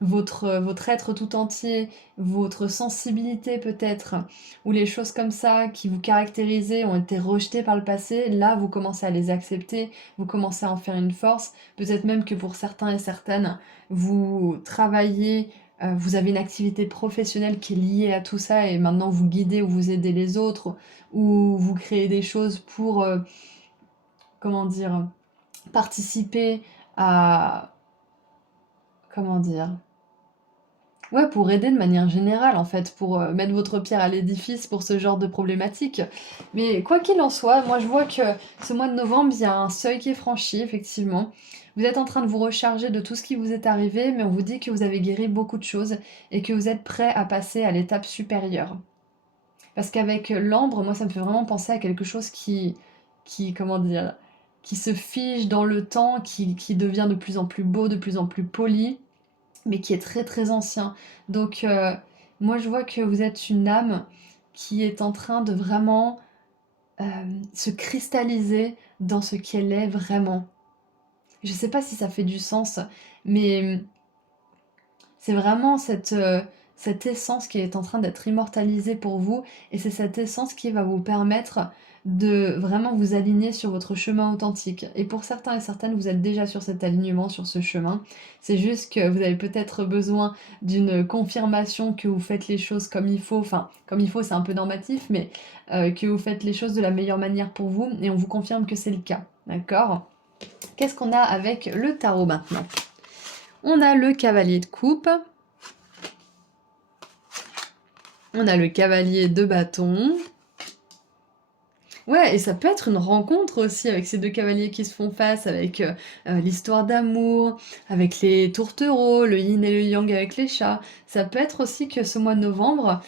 votre être tout entier, votre sensibilité peut-être, ou les choses comme ça qui vous caractérisaient ont été rejetées par le passé, là vous commencez à les accepter, vous commencez à en faire une force, peut-être même que pour certains et certaines, vous travaillez, vous avez une activité professionnelle qui est liée à tout ça et maintenant vous guidez ou vous aidez les autres, ou vous créez des choses pour, comment dire, participer à, comment dire, ouais, pour aider de manière générale, en fait, pour mettre votre pierre à l'édifice pour ce genre de problématique. Mais quoi qu'il en soit, moi je vois que ce mois de novembre, il y a un seuil qui est franchi, effectivement. Vous êtes en train de vous recharger de tout ce qui vous est arrivé, mais on vous dit que vous avez guéri beaucoup de choses et que vous êtes prêt à passer à l'étape supérieure. Parce qu'avec l'ambre, moi ça me fait vraiment penser à quelque chose comment dire, qui se fige dans le temps, qui devient de plus en plus beau, de plus en plus poli mais qui est très très ancien. Donc moi je vois que vous êtes une âme qui est en train de vraiment se cristalliser dans ce qu'elle est vraiment. Je sais pas si ça fait du sens, mais c'est vraiment cette essence qui est en train d'être immortalisée pour vous, et c'est cette essence qui va vous permettre de vraiment vous aligner sur votre chemin authentique. Et pour certains et certaines, vous êtes déjà sur cet alignement, sur ce chemin. C'est juste que vous avez peut-être besoin d'une confirmation que vous faites les choses comme il faut. Enfin, comme il faut, c'est un peu normatif, mais que vous faites les choses de la meilleure manière pour vous, et on vous confirme que c'est le cas. D'accord? Qu'est-ce qu'on a avec le tarot maintenant? On a le cavalier de coupe, on a le cavalier de bâton. Ouais, et ça peut être une rencontre aussi avec ces deux cavaliers qui se font face, avec l'histoire d'amour, avec les tourtereaux, le yin et le yang avec les chats. Ça peut être aussi que ce mois de novembre,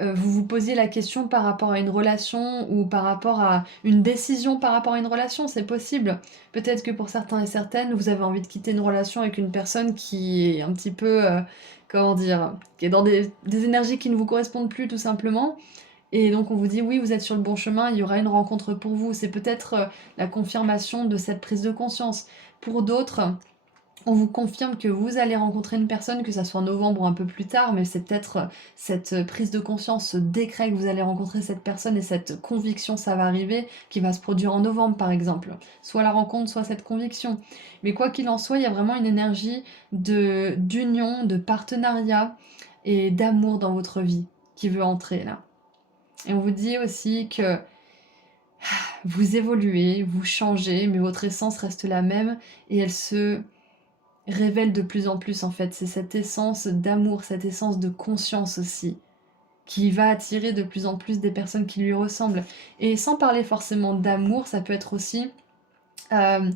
vous vous posiez la question par rapport à une relation ou par rapport à une décision par rapport à une relation, c'est possible. Peut-être que pour certains et certaines, vous avez envie de quitter une relation avec une personne qui est un petit peu, comment dire, qui est dans des énergies qui ne vous correspondent plus tout simplement. Et donc on vous dit oui, vous êtes sur le bon chemin, il y aura une rencontre pour vous. C'est peut-être la confirmation de cette prise de conscience. Pour d'autres, on vous confirme que vous allez rencontrer une personne, que ça soit en novembre ou un peu plus tard, mais c'est peut-être cette prise de conscience, ce décret que vous allez rencontrer cette personne et cette conviction, ça va arriver, qui va se produire en novembre par exemple. Soit la rencontre, soit cette conviction. Mais quoi qu'il en soit, il y a vraiment une énergie d'union, de partenariat et d'amour dans votre vie qui veut entrer là. Et on vous dit aussi que vous évoluez, vous changez, mais votre essence reste la même et elle se révèle de plus en plus en fait. C'est cette essence d'amour, cette essence de conscience aussi, qui va attirer de plus en plus des personnes qui lui ressemblent. Et sans parler forcément d'amour, ça peut être aussi euh,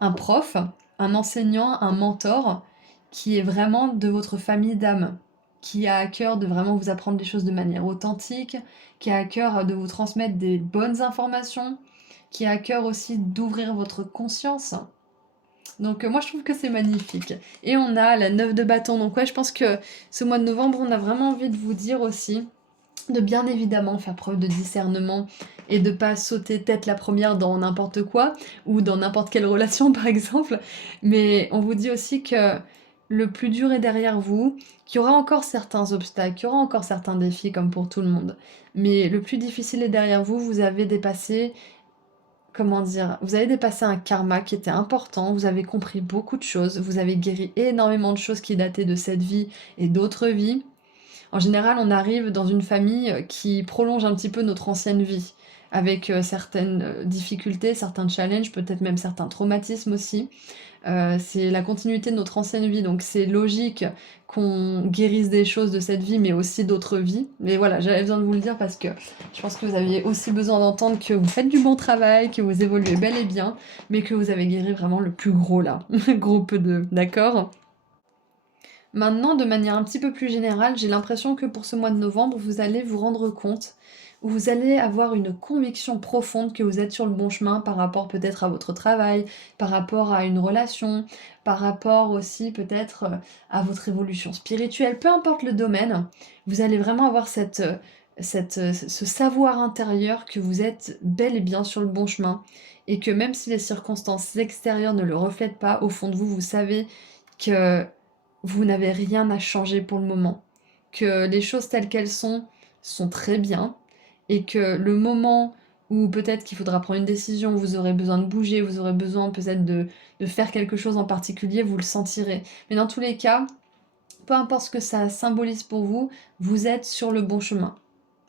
un prof, un enseignant, un mentor qui est vraiment de votre famille d'âme, qui a à cœur de vraiment vous apprendre des choses de manière authentique, qui a à cœur de vous transmettre des bonnes informations, qui a à cœur aussi d'ouvrir votre conscience. Donc moi je trouve que c'est magnifique. Et on a la 9 de bâton. Donc ouais, je pense que ce mois de novembre, on a vraiment envie de vous dire aussi de bien évidemment faire preuve de discernement et de pas sauter tête la première dans n'importe quoi ou dans n'importe quelle relation par exemple. Mais on vous dit aussi que le plus dur est derrière vous, qu'il y aura encore certains obstacles, qu'il y aura encore certains défis comme pour tout le monde. Mais le plus difficile est derrière vous, vous avez dépassé, comment dire, vous avez dépassé un karma qui était important, vous avez compris beaucoup de choses, vous avez guéri énormément de choses qui dataient de cette vie et d'autres vies. En général, on arrive dans une famille qui prolonge un petit peu notre ancienne vie, avec certaines difficultés, certains challenges, peut-être même certains traumatismes aussi. C'est la continuité de notre ancienne vie, donc c'est logique qu'on guérisse des choses de cette vie, mais aussi d'autres vies. Mais voilà, j'avais besoin de vous le dire parce que je pense que vous aviez aussi besoin d'entendre que vous faites du bon travail, que vous évoluez bel et bien, mais que vous avez guéri vraiment le plus gros là, gros peu de, d'accord? Maintenant, de manière un petit peu plus générale, j'ai l'impression que pour ce mois de novembre, vous allez vous rendre compte, ou vous allez avoir une conviction profonde que vous êtes sur le bon chemin par rapport peut-être à votre travail, par rapport à une relation, par rapport aussi peut-être à votre évolution spirituelle, peu importe le domaine, vous allez vraiment avoir ce savoir intérieur que vous êtes bel et bien sur le bon chemin, et que même si les circonstances extérieures ne le reflètent pas, au fond de vous, vous savez que vous n'avez rien à changer pour le moment, que les choses telles qu'elles sont très bien, et que le moment où peut-être qu'il faudra prendre une décision, vous aurez besoin de bouger, vous aurez besoin peut-être de faire quelque chose en particulier, vous le sentirez. Mais dans tous les cas, peu importe ce que ça symbolise pour vous, vous êtes sur le bon chemin.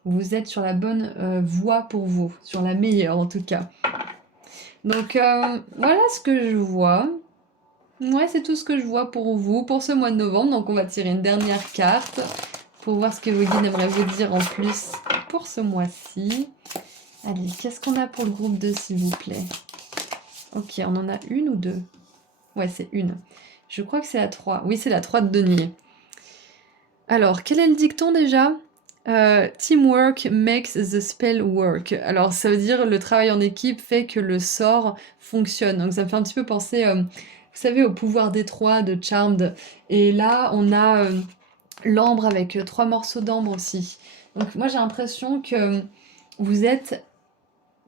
Vous êtes sur la bonne voie pour vous, sur la meilleure en tout cas. Donc voilà ce que je vois. Ouais, c'est tout ce que je vois pour vous, pour ce mois de novembre. Donc on va tirer une dernière carte pour voir ce que vos guides aimeraient vous dire en plus pour ce mois-ci. Allez, qu'est-ce qu'on a pour le groupe 2, s'il vous plaît? Ok, on en a une ou deux? Ouais, c'est une. Je crois que c'est la 3. Oui, c'est la 3 de denier. Alors, quel est le dicton déjà? Teamwork makes the spell work. Alors, ça veut dire le travail en équipe fait que le sort fonctionne. Donc, ça me fait un petit peu penser savez, au pouvoir d'étroit de Charmed. Et là, on a l'ambre avec 3 morceaux d'ambre aussi. Donc moi, j'ai l'impression que vous êtes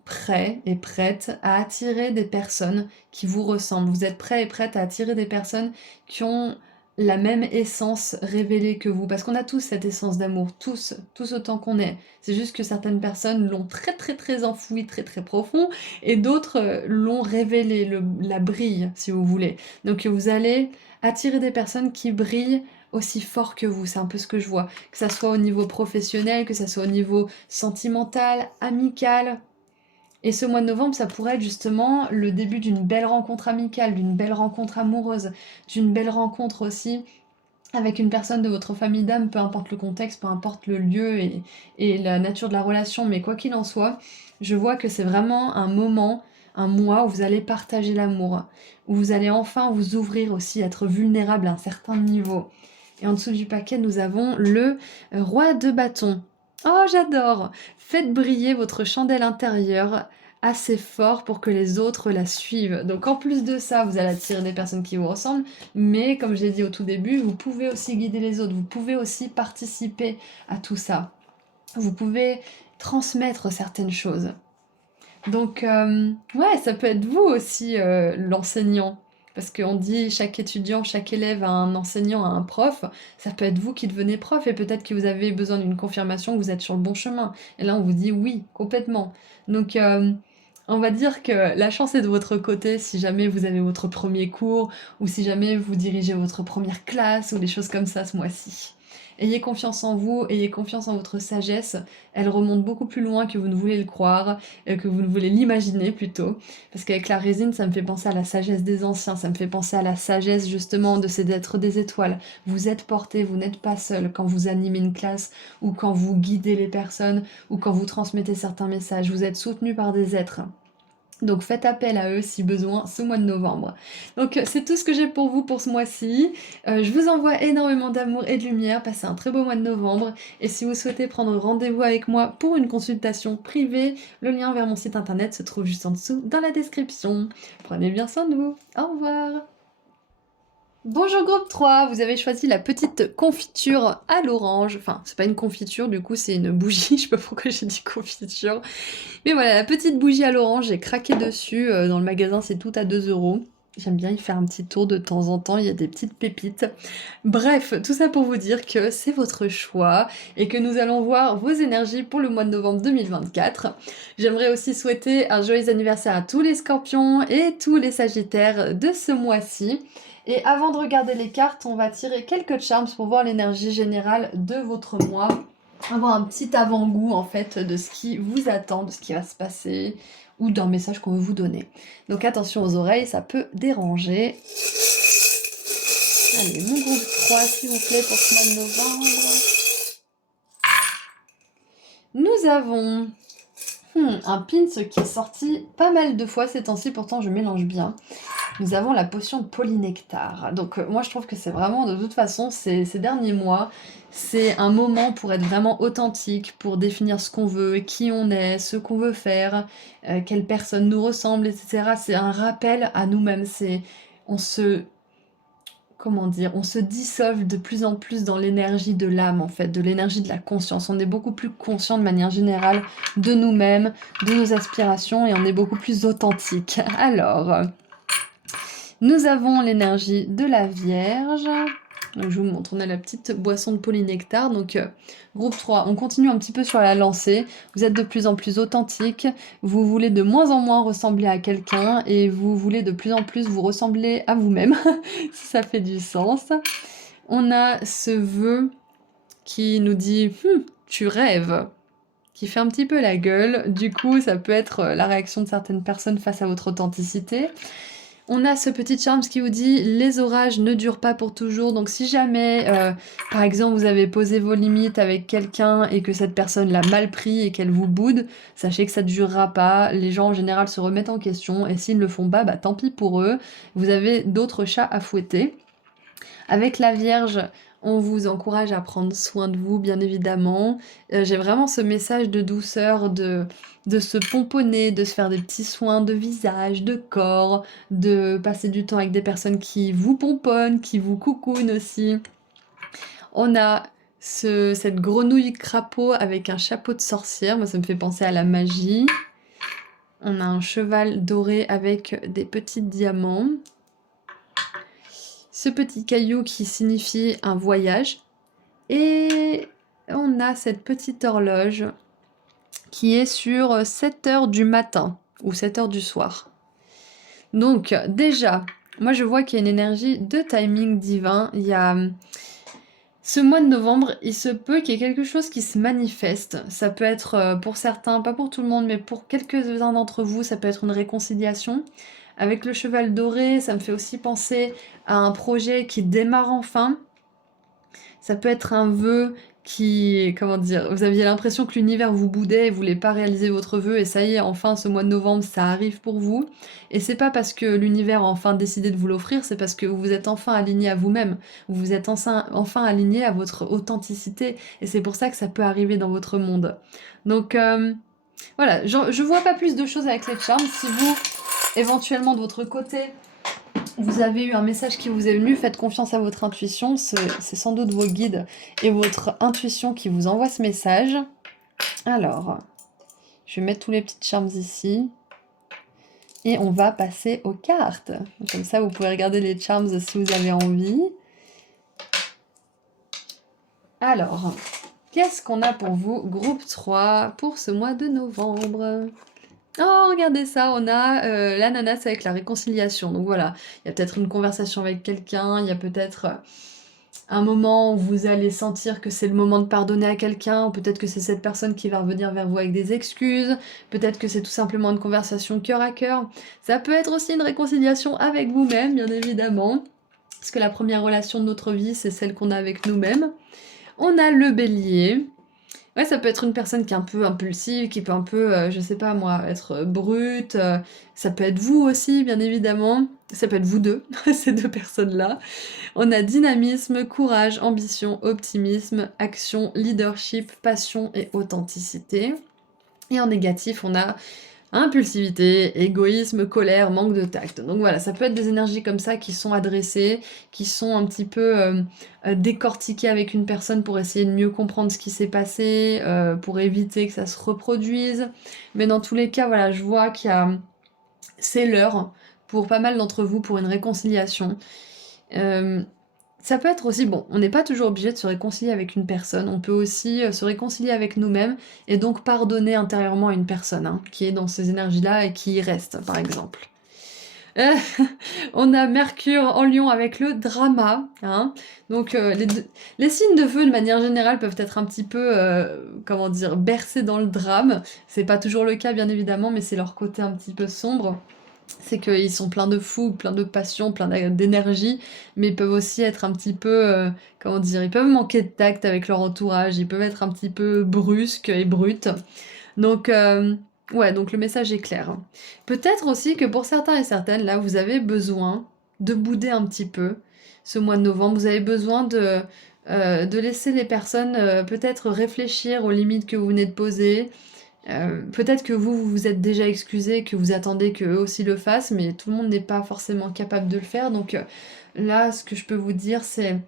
prêt et prête à attirer des personnes qui vous ressemblent. Vous êtes prêt et prête à attirer des personnes qui ont la même essence révélée que vous. Parce qu'on a tous cette essence d'amour, tous autant qu'on est. C'est juste que certaines personnes l'ont très très très enfoui, très très profond, et d'autres l'ont révélé, la brille, si vous voulez. Donc vous allez attirer des personnes qui brillent aussi fort que vous, c'est un peu ce que je vois. Que ça soit au niveau professionnel, que ça soit au niveau sentimental, amical, et ce mois de novembre, ça pourrait être justement le début d'une belle rencontre amicale, d'une belle rencontre amoureuse, d'une belle rencontre aussi avec une personne de votre famille d'âme, peu importe le contexte, peu importe le lieu et la nature de la relation, mais quoi qu'il en soit, je vois que c'est vraiment un moment, un mois où vous allez partager l'amour, où vous allez enfin vous ouvrir aussi, être vulnérable à un certain niveau. Et en dessous du paquet, nous avons le roi de bâton. Oh, j'adore! Faites briller votre chandelle intérieure assez fort pour que les autres la suivent. Donc en plus de ça, vous allez attirer des personnes qui vous ressemblent, mais comme j'ai dit au tout début, vous pouvez aussi guider les autres, vous pouvez aussi participer à tout ça. Vous pouvez transmettre certaines choses. Donc ouais, ça peut être vous aussi l'enseignant. Parce qu'on dit chaque étudiant, chaque élève a un enseignant, a un prof. Ça peut être vous qui devenez prof et peut-être que vous avez besoin d'une confirmation que vous êtes sur le bon chemin. Et là, on vous dit oui, complètement. Donc on va dire que la chance est de votre côté si jamais vous avez votre premier cours ou si jamais vous dirigez votre première classe ou des choses comme ça ce mois-ci. Ayez confiance en vous, ayez confiance en votre sagesse. Elle remonte beaucoup plus loin que vous ne voulez le croire, que vous ne voulez l'imaginer plutôt. Parce qu'avec la résine, ça me fait penser à la sagesse des anciens, ça me fait penser à la sagesse justement de ces êtres des étoiles. Vous êtes porté, vous n'êtes pas seul quand vous animez une classe ou quand vous guidez les personnes ou quand vous transmettez certains messages. Vous êtes soutenu par des êtres. Donc faites appel à eux si besoin ce mois de novembre. Donc c'est tout ce que j'ai pour vous pour ce mois-ci. Je vous envoie énormément d'amour et de lumière. Passez un très beau mois de novembre. Et si vous souhaitez prendre rendez-vous avec moi pour une consultation privée, le lien vers mon site internet se trouve juste en dessous dans la description. Prenez bien soin de vous. Au revoir. Bonjour groupe 3, vous avez choisi la petite confiture à l'orange. Enfin, c'est pas une confiture, du coup c'est une bougie, je sais pas pourquoi j'ai dit confiture. Mais voilà, la petite bougie à l'orange, j'ai craqué dessus. Dans le magasin, c'est tout à 2 euros. J'aime bien y faire un petit tour de temps en temps, il y a des petites pépites. Bref, tout ça pour vous dire que c'est votre choix et que nous allons voir vos énergies pour le mois de novembre 2024. J'aimerais aussi souhaiter un joyeux anniversaire à tous les scorpions et tous les sagittaires de ce mois-ci. Et avant de regarder les cartes, on va tirer quelques charms pour voir l'énergie générale de votre mois. Avoir un petit avant-goût en fait de ce qui vous attend, de ce qui va se passer ou d'un message qu'on veut vous donner. Donc attention aux oreilles, ça peut déranger. Allez, mon groupe 3 s'il vous plaît pour ce mois de novembre. Nous avons un pins qui est sorti pas mal de fois ces temps-ci, pourtant je mélange bien. Nous avons la potion de polynectar. Donc moi je trouve que c'est vraiment, de toute façon, ces derniers mois, c'est un moment pour être vraiment authentique, pour définir ce qu'on veut, qui on est, ce qu'on veut faire, quelle personne nous ressemble, etc. C'est un rappel à nous-mêmes. On se, comment dire, on se dissolve de plus en plus dans l'énergie de l'âme, en fait, de l'énergie de la conscience. On est beaucoup plus conscient de manière générale de nous-mêmes, de nos aspirations, et on est beaucoup plus authentique. Alors, nous avons l'énergie de la Vierge. Donc, je vous montre, on a la petite boisson de polynectar. Donc, groupe 3, on continue un petit peu sur la lancée. Vous êtes de plus en plus authentique. Vous voulez de moins en moins ressembler à quelqu'un. Et vous voulez de plus en plus vous ressembler à vous-même. Si ça fait du sens. On a ce vœu qui nous dit tu rêves », qui fait un petit peu la gueule. Du coup, ça peut être la réaction de certaines personnes face à votre authenticité. On a ce petit charme qui vous dit les orages ne durent pas pour toujours. Donc si jamais, par exemple, vous avez posé vos limites avec quelqu'un et que cette personne l'a mal pris et qu'elle vous boude, sachez que ça ne durera pas. Les gens en général se remettent en question et s'ils ne le font pas, bah tant pis pour eux. Vous avez d'autres chats à fouetter. Avec la Vierge, On vous encourage à prendre soin de vous, bien évidemment. J'ai vraiment ce message de douceur, de se pomponner, de se faire des petits soins de visage, de corps, de passer du temps avec des personnes qui vous pomponnent, qui vous coucounent aussi. On a cette grenouille crapaud avec un chapeau de sorcière, moi ça me fait penser à la magie. On a un cheval doré avec des petits diamants. Ce petit caillou qui signifie un voyage. Et on a cette petite horloge qui est sur 7 heures du matin ou 7 heures du soir. Donc déjà, moi je vois qu'il y a une énergie de timing divin. Il y a ce mois de novembre, il se peut qu'il y ait quelque chose qui se manifeste. Ça peut être pour certains, pas pour tout le monde, mais pour quelques-uns d'entre vous, ça peut être une réconciliation. Avec le cheval doré, ça me fait aussi penser à un projet qui démarre enfin. Ça peut être un vœu qui, comment dire, vous aviez l'impression que l'univers vous boudait et voulait pas réaliser votre vœu, et ça y est, enfin, ce mois de novembre, ça arrive pour vous. Et c'est pas parce que l'univers a enfin décidé de vous l'offrir, c'est parce que vous êtes enfin aligné à vous-même. Vous êtes enfin aligné à votre authenticité, et c'est pour ça que ça peut arriver dans votre monde. Donc, voilà, je vois pas plus de choses avec les charmes. Si vous, éventuellement, de votre côté, vous avez eu un message qui vous est venu, faites confiance à votre intuition, c'est sans doute vos guides et votre intuition qui vous envoie ce message. Alors, je vais mettre tous les petits charms ici. Et on va passer aux cartes. Comme ça, vous pouvez regarder les charms si vous avez envie. Alors, qu'est-ce qu'on a pour vous, groupe 3, pour ce mois de novembre ? Oh, regardez ça, on a l'ananas avec la réconciliation. Donc voilà, il y a peut-être une conversation avec quelqu'un, il y a peut-être un moment où vous allez sentir que c'est le moment de pardonner à quelqu'un, ou peut-être que c'est cette personne qui va revenir vers vous avec des excuses, peut-être que c'est tout simplement une conversation cœur à cœur. Ça peut être aussi une réconciliation avec vous-même, bien évidemment, parce que la première relation de notre vie, c'est celle qu'on a avec nous-mêmes. On a le bélier. Ouais, ça peut être une personne qui est un peu impulsive, qui peut un peu, je sais pas moi, être brute. Ça peut être vous aussi, bien évidemment. Ça peut être vous deux, ces deux personnes-là. On a dynamisme, courage, ambition, optimisme, action, leadership, passion et authenticité. Et en négatif, on a impulsivité, égoïsme, colère, manque de tact. Donc voilà, ça peut être des énergies comme ça qui sont adressées, qui sont un petit peu décortiquées avec une personne pour essayer de mieux comprendre ce qui s'est passé, pour éviter que ça se reproduise. Mais dans tous les cas, voilà, je vois qu'il y a... C'est l'heure pour pas mal d'entre vous pour une réconciliation. Ça peut être aussi, bon, on n'est pas toujours obligé de se réconcilier avec une personne, on peut aussi se réconcilier avec nous-mêmes et donc pardonner intérieurement à une personne qui est dans ces énergies-là et qui y reste, par exemple. Euh, on a Mercure en Lion avec le drama. Donc les signes de feu de manière générale peuvent être un petit peu, comment dire, bercés dans le drame. C'est pas toujours le cas bien évidemment, mais c'est leur côté un petit peu sombre. C'est qu'ils sont pleins de fougue, pleins de passion, pleins d'énergie, mais ils peuvent aussi être un petit peu, comment dire, ils peuvent manquer de tact avec leur entourage, ils peuvent être un petit peu brusques et brutes. Donc, ouais, donc le message est clair. Peut-être aussi que pour certains et certaines, là, vous avez besoin de bouder un petit peu ce mois de novembre. Vous avez besoin de laisser les personnes peut-être réfléchir aux limites que vous venez de poser. Peut-être que vous vous êtes déjà excusé, que vous attendez qu'eux aussi le fassent, mais tout le monde n'est pas forcément capable de le faire. Donc là, ce que je peux vous dire, c'est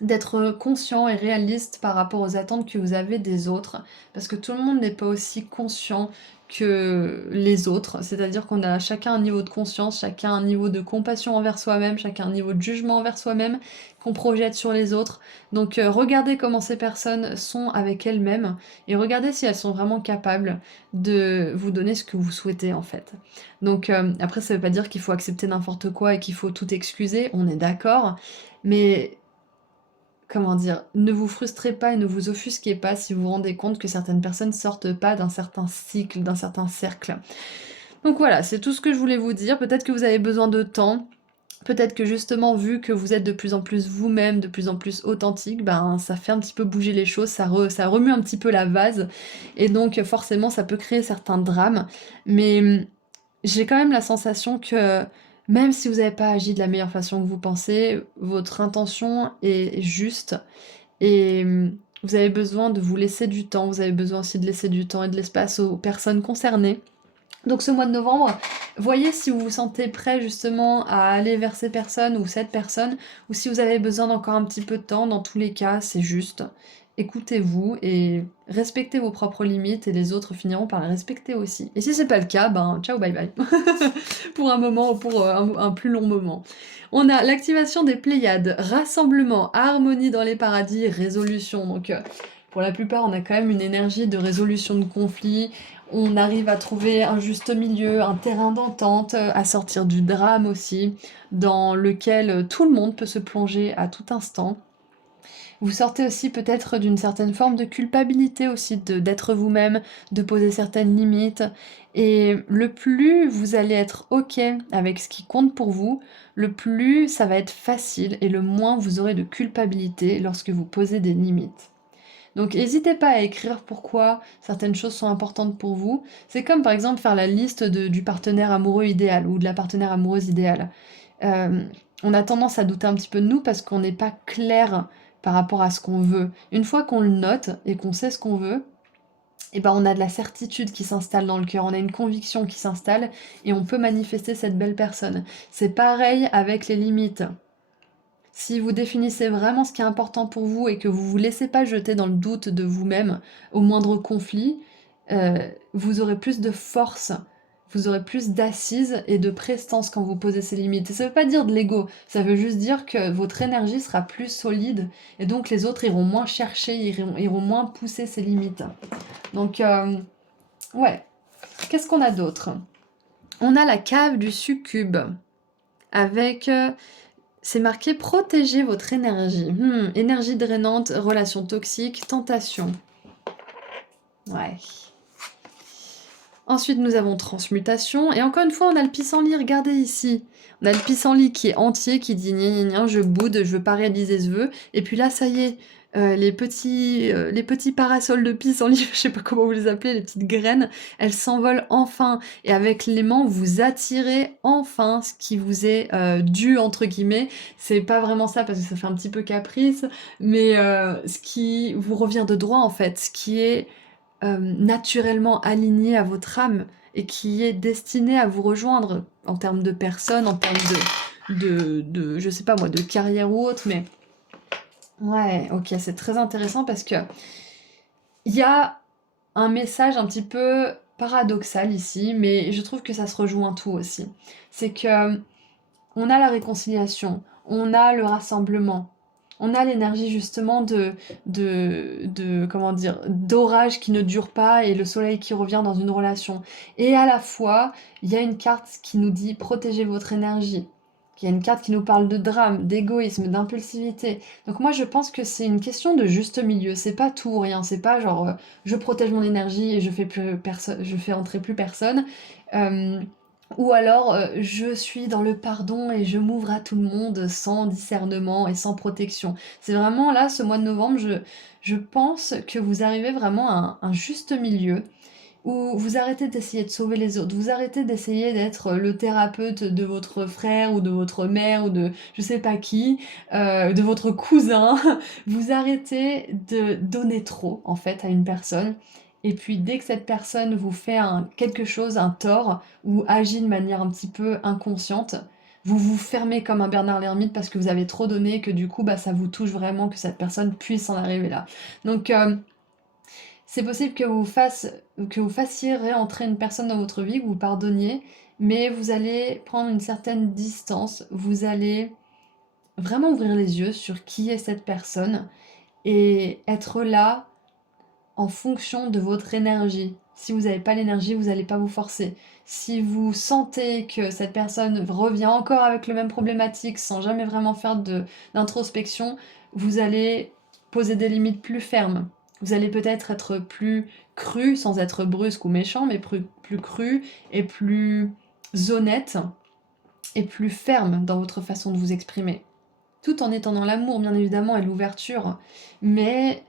d'être conscient et réaliste par rapport aux attentes que vous avez des autres, parce que tout le monde n'est pas aussi conscient que les autres, c'est-à-dire qu'on a chacun un niveau de conscience, chacun un niveau de compassion envers soi-même, chacun un niveau de jugement envers soi-même qu'on projette sur les autres. Donc regardez comment ces personnes sont avec elles-mêmes et regardez si elles sont vraiment capables de vous donner ce que vous souhaitez en fait. Donc après ça veut pas dire qu'il faut accepter n'importe quoi et qu'il faut tout excuser, on est d'accord, mais comment dire, ne vous frustrez pas et ne vous offusquez pas si vous vous rendez compte que certaines personnes sortent pas d'un certain cycle, d'un certain cercle. Donc voilà, c'est tout ce que je voulais vous dire. Peut-être que vous avez besoin de temps. Peut-être que justement, vu que vous êtes de plus en plus vous-même, de plus en plus authentique, ben ça fait un petit peu bouger les choses, ça remue un petit peu la vase. Et donc forcément, ça peut créer certains drames. Mais j'ai quand même la sensation que Même si vous n'avez pas agi de la meilleure façon que vous pensez, votre intention est juste et vous avez besoin de vous laisser du temps, vous avez besoin aussi de laisser du temps et de l'espace aux personnes concernées. Donc ce mois de novembre, voyez si vous vous sentez prêt justement à aller vers ces personnes ou cette personne, ou si vous avez besoin d'encore un petit peu de temps. Dans tous les cas, c'est juste. Écoutez-vous et respectez vos propres limites et les autres finiront par les respecter aussi. Et si c'est pas le cas, ben ciao bye bye. Pour un moment ou pour un plus long moment. On a l'activation des Pléiades, rassemblement, harmonie dans les paradis, résolution. Donc pour la plupart, on a quand même une énergie de résolution de conflits. On arrive à trouver un juste milieu, un terrain d'entente, à sortir du drame aussi, dans lequel tout le monde peut se plonger à tout instant. Vous sortez aussi peut-être d'une certaine forme de culpabilité aussi, d'être vous-même, de poser certaines limites. Et le plus vous allez être OK avec ce qui compte pour vous, le plus ça va être facile et le moins vous aurez de culpabilité lorsque vous posez des limites. Donc n'hésitez pas à écrire pourquoi certaines choses sont importantes pour vous. C'est comme par exemple faire la liste du partenaire amoureux idéal ou de la partenaire amoureuse idéale. Euh, on a tendance à douter un petit peu de nous parce qu'on n'est pas clair par rapport à ce qu'on veut. Une fois qu'on le note et qu'on sait ce qu'on veut, eh ben on a de la certitude qui s'installe dans le cœur, on a une conviction qui s'installe et on peut manifester cette belle personne. C'est pareil avec les limites. Si vous définissez vraiment ce qui est important pour vous et que vous vous laissez pas jeter dans le doute de vous-même au moindre conflit, vous aurez plus de force, vous aurez plus d'assises et de prestance quand vous posez ces limites. Et ça veut pas dire de l'ego, ça veut juste dire que votre énergie sera plus solide et donc les autres iront moins chercher, iront moins pousser ces limites. Donc, ouais. Qu'est-ce qu'on a d'autre? On a la cave du succube avec c'est marqué protéger votre énergie. Énergie drainante, relations toxiques, tentation. Ouais. Ensuite, nous avons transmutation. Et encore une fois, on a le pissenlit. Regardez ici. On a le pissenlit qui est entier, qui dit gna gna gna, je boude, je veux pas réaliser ce vœu. Et puis là, ça y est, les petits parasols de pissenlit, je sais pas comment vous les appelez, les petites graines, elles s'envolent enfin. Et avec l'aimant, vous attirez enfin ce qui vous est dû, entre guillemets. C'est pas vraiment ça parce que ça fait un petit peu caprice, mais ce qui vous revient de droit en fait, ce qui est naturellement aligné à votre âme et qui est destiné à vous rejoindre en termes de personnes, en termes je sais pas moi, de carrière ou autre, mais ouais, ok, c'est très intéressant parce que il y a un message un petit peu paradoxal ici, mais je trouve que ça se rejoint tout aussi. C'est que on a la réconciliation, on a le rassemblement, on a l'énergie justement comment dire, d'orage qui ne dure pas et le soleil qui revient dans une relation. Et à la fois, il y a une carte qui nous dit protégez votre énergie. Il y a une carte qui nous parle de drame, d'égoïsme, d'impulsivité. Donc moi je pense que c'est une question de juste milieu. C'est pas tout ou rien. C'est pas genre je protège mon énergie et je fais entrer plus personne. Euh, ou alors, je suis dans le pardon et je m'ouvre à tout le monde sans discernement et sans protection. C'est vraiment là, ce mois de novembre, je pense que vous arrivez vraiment à un juste milieu où vous arrêtez d'essayer de sauver les autres, vous arrêtez d'essayer d'être le thérapeute de votre frère ou de votre mère ou de je sais pas qui, de votre cousin. Vous arrêtez de donner trop en fait à une personne. Et puis dès que cette personne vous fait quelque chose, un tort, ou agit de manière un petit peu inconsciente, vous vous fermez comme un Bernard l'ermite parce que vous avez trop donné et que du coup bah, ça vous touche vraiment que cette personne puisse en arriver là. Donc c'est possible que vous fassiez réentrer une personne dans votre vie, que vous pardonniez, mais vous allez prendre une certaine distance, vous allez vraiment ouvrir les yeux sur qui est cette personne et être là en fonction de votre énergie. Si vous n'avez pas l'énergie, vous n'allez pas vous forcer. Si vous sentez que cette personne revient encore avec le même problématique sans jamais vraiment faire d'introspection, vous allez poser des limites plus fermes. Vous allez peut-être être plus cru, sans être brusque ou méchant, mais plus cru et plus honnête et plus ferme dans votre façon de vous exprimer. Tout en étant dans l'amour, bien évidemment, et l'ouverture. Mais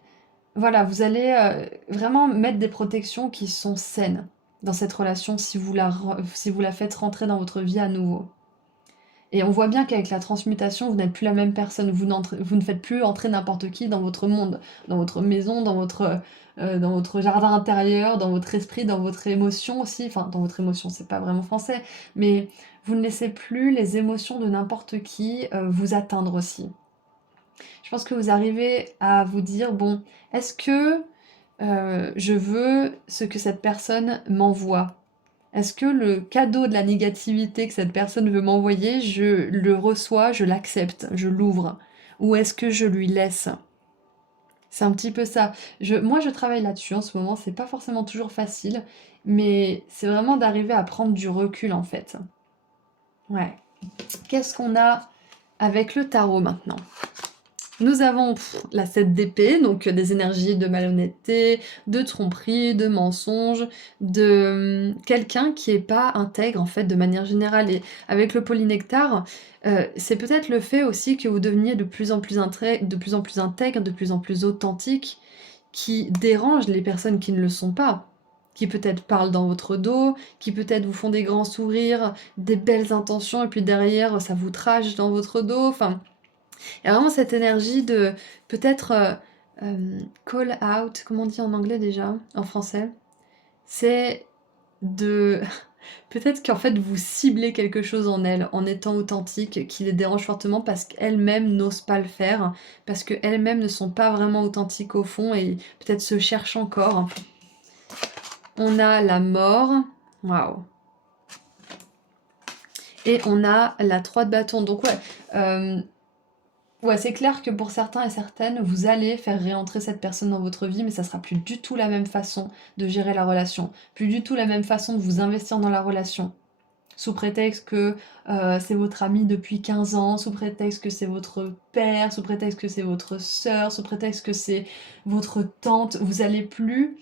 voilà, vous allez vraiment mettre des protections qui sont saines dans cette relation si vous la faites rentrer dans votre vie à nouveau. Et on voit bien qu'avec la transmutation, vous n'êtes plus la même personne, vous ne faites plus entrer n'importe qui dans votre monde, dans votre maison, dans votre jardin intérieur, dans votre esprit, dans votre émotion aussi, enfin dans votre émotion, c'est pas vraiment français, mais vous ne laissez plus les émotions de n'importe qui vous atteindre aussi. Je pense que vous arrivez à vous dire, bon, est-ce que je veux ce que cette personne m'envoie? Est-ce que le cadeau de la négativité que cette personne veut m'envoyer, je le reçois, je l'accepte, je l'ouvre? Ou est-ce que je lui laisse? C'est un petit peu ça. Moi, je travaille là-dessus en ce moment, c'est pas forcément toujours facile, mais c'est vraiment d'arriver à prendre du recul en fait. Ouais. Qu'est-ce qu'on a avec le tarot maintenant? Nous avons la 7 d'épée, donc des énergies de malhonnêteté, de tromperie, de mensonge, de quelqu'un qui est pas intègre en fait de manière générale. Et avec le polynectar, c'est peut-être le fait aussi que vous deveniez de plus en plus de plus en plus intègre, de plus en plus authentique, qui dérange les personnes qui ne le sont pas. Qui peut-être parlent dans votre dos, qui peut-être vous font des grands sourires, des belles intentions, et puis derrière ça vous trash dans votre dos. Enfin, il y a vraiment cette énergie de peut-être call out, comment on dit en anglais déjà, en français? C'est de peut-être qu'en fait vous ciblez quelque chose en elles, en étant authentique, qui les dérange fortement parce qu'elles-mêmes n'osent pas le faire, parce qu'elles-mêmes ne sont pas vraiment authentiques au fond et peut-être se cherchent encore. On a la mort, waouh. Et on a la 3 de bâton, donc ouais, c'est clair que pour certains et certaines, vous allez faire réentrer cette personne dans votre vie, mais ça sera plus du tout la même façon de gérer la relation, plus du tout la même façon de vous investir dans la relation. Sous prétexte que c'est votre ami depuis 15 ans, sous prétexte que c'est votre père, sous prétexte que c'est votre sœur, sous prétexte que c'est votre tante, vous allez plus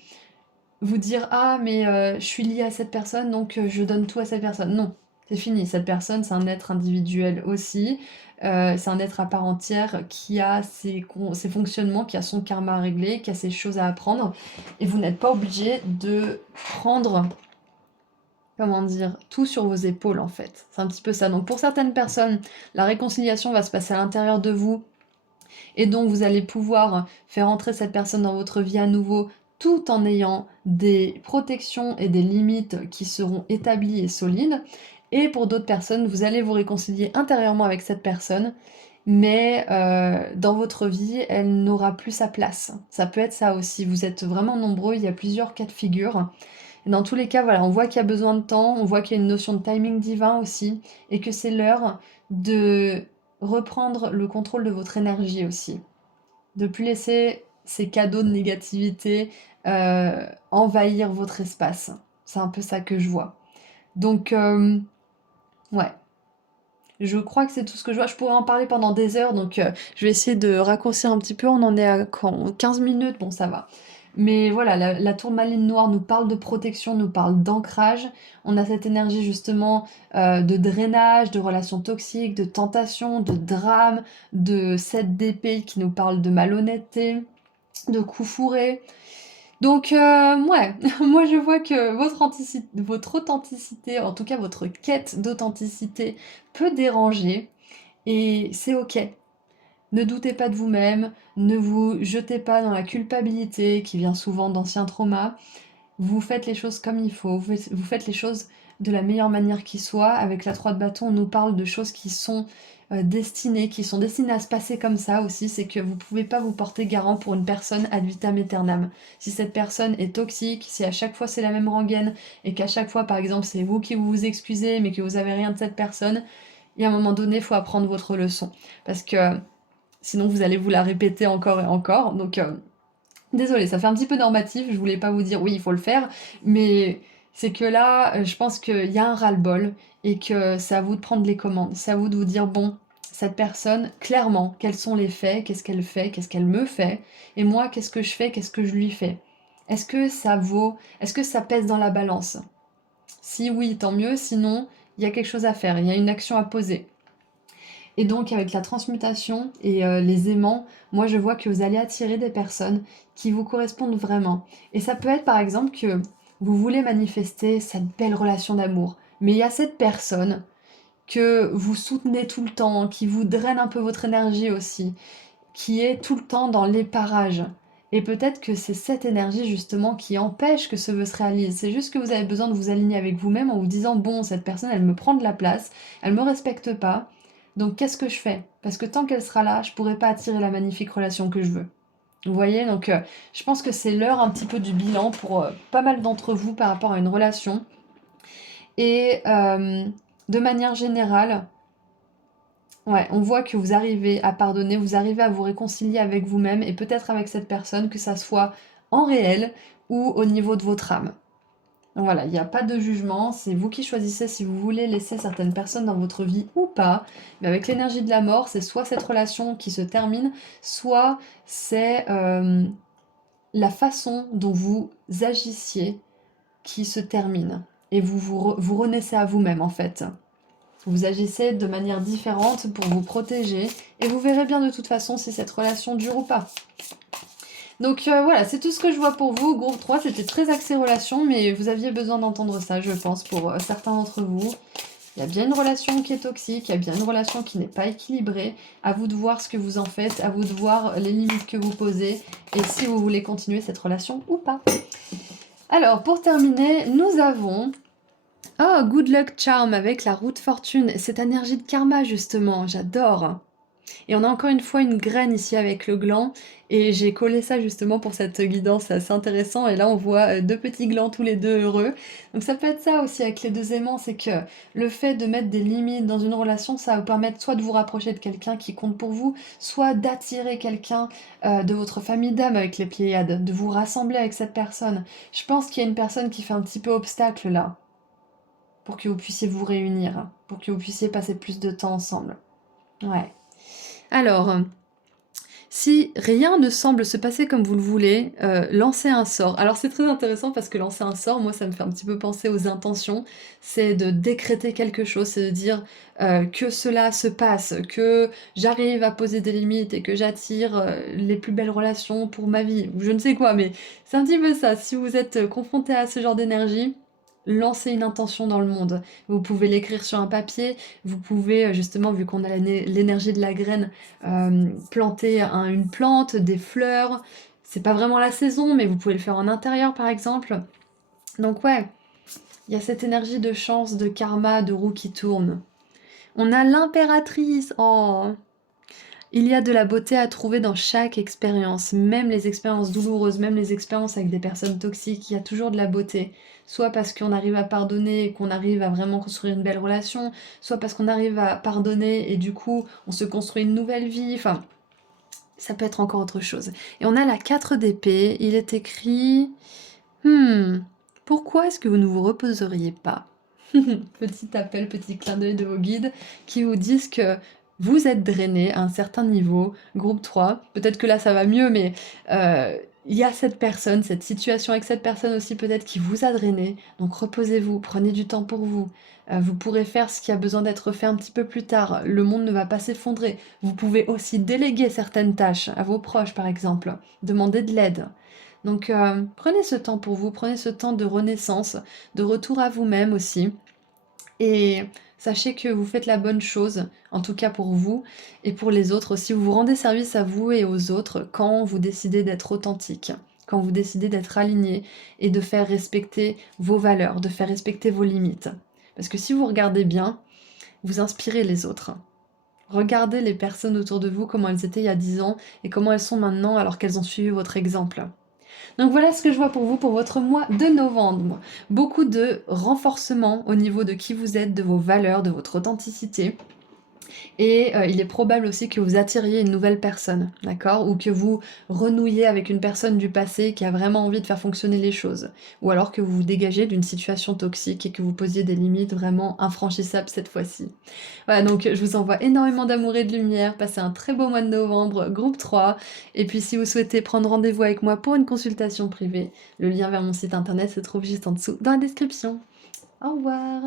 vous dire ah mais je suis liée à cette personne donc je donne tout à cette personne. Non, c'est fini. Cette personne, c'est un être individuel aussi. C'est un être à part entière qui a ses fonctionnements, qui a son karma à régler, qui a ses choses à apprendre. Et vous n'êtes pas obligé de prendre, comment dire, tout sur vos épaules en fait. C'est un petit peu ça. Donc pour certaines personnes, la réconciliation va se passer à l'intérieur de vous et donc vous allez pouvoir faire entrer cette personne dans votre vie à nouveau tout en ayant des protections et des limites qui seront établies et solides. Et pour d'autres personnes, vous allez vous réconcilier intérieurement avec cette personne, mais dans votre vie, elle n'aura plus sa place. Ça peut être ça aussi, vous êtes vraiment nombreux, il y a plusieurs cas de figure. Et dans tous les cas, voilà, on voit qu'il y a besoin de temps, on voit qu'il y a une notion de timing divin aussi, et que c'est l'heure de reprendre le contrôle de votre énergie aussi. De plus laisser ces cadeaux de négativité envahir votre espace. C'est un peu ça que je vois. Donc, ouais. Je crois que c'est tout ce que je vois. Je pourrais en parler pendant des heures, donc je vais essayer de raccourcir un petit peu. On en est à quand 15 minutes, bon ça va. Mais voilà, la tourmaline noire nous parle de protection, nous parle d'ancrage. On a cette énergie justement de drainage, de relations toxiques, de tentation, de drame, de 7 d'épée qui nous parle de malhonnêteté, de coups fourrés. Donc, ouais, moi je vois que votre authenticité, en tout cas votre quête d'authenticité, peut déranger et c'est OK. Ne doutez pas de vous-même, ne vous jetez pas dans la culpabilité qui vient souvent d'anciens traumas. Vous faites les choses comme il faut, vous faites les choses de la meilleure manière qui soit. Avec la 3 de bâton, on nous parle de choses qui sont qui sont destinées à se passer comme ça aussi. C'est que vous pouvez pas vous porter garant pour une personne ad vitam aeternam. Si cette personne est toxique, si à chaque fois c'est la même rengaine et qu'à chaque fois, par exemple, c'est vous qui vous excusez mais que vous avez rien de cette personne, il y a un moment donné, il faut apprendre votre leçon. Parce que sinon, vous allez vous la répéter encore et encore. Donc, désolée, ça fait un petit peu normatif, je voulais pas vous dire oui, il faut le faire, mais c'est que là, je pense qu'il y a un ras-le-bol et que c'est à vous de prendre les commandes. C'est à vous de vous dire bon, cette personne, clairement, quels sont les faits, qu'est-ce qu'elle fait, qu'est-ce qu'elle me fait, et moi, qu'est-ce que je fais, qu'est-ce que je lui fais. Est-ce que ça vaut, est-ce que ça pèse dans la balance? Si oui, tant mieux, sinon, il y a quelque chose à faire, il y a une action à poser. Et donc avec la transmutation et les aimants, moi je vois que vous allez attirer des personnes qui vous correspondent vraiment. Et ça peut être par exemple que vous voulez manifester cette belle relation d'amour, mais il y a cette personne que vous soutenez tout le temps, qui vous draine un peu votre énergie aussi, qui est tout le temps dans l'éparage. Et peut-être que c'est cette énergie justement qui empêche que ce vœu se réalise. C'est juste que vous avez besoin de vous aligner avec vous-même en vous disant, bon, cette personne, elle me prend de la place, elle me respecte pas, donc qu'est-ce que je fais? Parce que tant qu'elle sera là, je pourrai pas attirer la magnifique relation que je veux. Vous voyez, donc je pense que c'est l'heure un petit peu du bilan pour pas mal d'entre vous par rapport à une relation. Et de manière générale, ouais, on voit que vous arrivez à pardonner, vous arrivez à vous réconcilier avec vous-même et peut-être avec cette personne, que ça soit en réel ou au niveau de votre âme. Donc voilà, il n'y a pas de jugement, c'est vous qui choisissez si vous voulez laisser certaines personnes dans votre vie ou pas. Mais avec l'énergie de la mort, c'est soit cette relation qui se termine, soit c'est la façon dont vous agissiez qui se termine. Et vous renaissez à vous-même en fait. Vous agissez de manière différente pour vous protéger et vous verrez bien de toute façon si cette relation dure ou pas. Donc voilà, c'est tout ce que je vois pour vous. Groupe 3, c'était très axé relation, mais vous aviez besoin d'entendre ça, je pense, pour certains d'entre vous. Il y a bien une relation qui est toxique, il y a bien une relation qui n'est pas équilibrée. À vous de voir ce que vous en faites, à vous de voir les limites que vous posez et si vous voulez continuer cette relation ou pas. Alors, pour terminer, nous avons... Oh, Good Luck Charm avec la roue de fortune. Cette énergie de karma, justement, j'adore. Et on a encore une fois une graine ici avec le gland. Et j'ai collé ça justement pour cette guidance, c'est assez intéressant. Et là, on voit deux petits glands tous les deux heureux. Donc ça peut être ça aussi avec les deux aimants, c'est que le fait de mettre des limites dans une relation, ça va vous permettre soit de vous rapprocher de quelqu'un qui compte pour vous, soit d'attirer quelqu'un de votre famille d'âme avec les Pléiades, de vous rassembler avec cette personne. Je pense qu'il y a une personne qui fait un petit peu obstacle là pour que vous puissiez vous réunir, hein, pour que vous puissiez passer plus de temps ensemble. Ouais. Alors, si rien ne semble se passer comme vous le voulez, lancez un sort. Alors c'est très intéressant parce que lancer un sort, moi ça me fait un petit peu penser aux intentions. C'est de décréter quelque chose, c'est de dire que cela se passe, que j'arrive à poser des limites et que j'attire les plus belles relations pour ma vie, ou je ne sais quoi, mais c'est un petit peu ça. Si vous êtes confronté à ce genre d'énergie, lancez une intention dans le monde. Vous pouvez l'écrire sur un papier, vous pouvez justement, vu qu'on a l'énergie de la graine, planter une plante, des fleurs. C'est pas vraiment la saison, mais vous pouvez le faire en intérieur par exemple. Donc ouais, il y a cette énergie de chance, de karma, de roue qui tourne. On a l'impératrice. Oh, il y a de la beauté à trouver dans chaque expérience, même les expériences douloureuses, même les expériences avec des personnes toxiques, il y a toujours de la beauté. Soit parce qu'on arrive à pardonner et qu'on arrive à vraiment construire une belle relation, soit parce qu'on arrive à pardonner et du coup on se construit une nouvelle vie, enfin ça peut être encore autre chose. Et on a la 4 d'épée, il est écrit pourquoi est-ce que vous ne vous reposeriez pas? Petit appel, petit clin d'œil de vos guides qui vous disent que vous êtes drainé à un certain niveau, groupe 3. Peut-être que là ça va mieux, mais il y a cette personne, cette situation avec cette personne aussi peut-être qui vous a drainé. Donc reposez-vous, prenez du temps pour vous. Vous pourrez faire ce qui a besoin d'être fait un petit peu plus tard. Le monde ne va pas s'effondrer. Vous pouvez aussi déléguer certaines tâches à vos proches par exemple, demander de l'aide. Donc prenez ce temps pour vous, prenez ce temps de renaissance, de retour à vous-même aussi. Et sachez que vous faites la bonne chose, en tout cas pour vous et pour les autres aussi. Vous vous rendez service à vous et aux autres quand vous décidez d'être authentique, quand vous décidez d'être aligné et de faire respecter vos valeurs, de faire respecter vos limites. Parce que si vous regardez bien, vous inspirez les autres. Regardez les personnes autour de vous, comment elles étaient il y a 10 ans et comment elles sont maintenant alors qu'elles ont suivi votre exemple. Donc voilà ce que je vois pour vous pour votre mois de novembre. Beaucoup de renforcement au niveau de qui vous êtes, de vos valeurs, de votre authenticité. Et il est probable aussi que vous attiriez une nouvelle personne, d'accord? Ou que vous renouiez avec une personne du passé qui a vraiment envie de faire fonctionner les choses. Ou alors que vous vous dégagez d'une situation toxique et que vous posiez des limites vraiment infranchissables cette fois-ci. Voilà, donc je vous envoie énormément d'amour et de lumière. Passez un très beau mois de novembre, groupe 3. Et puis si vous souhaitez prendre rendez-vous avec moi pour une consultation privée, le lien vers mon site internet se trouve juste en dessous dans la description. Au revoir!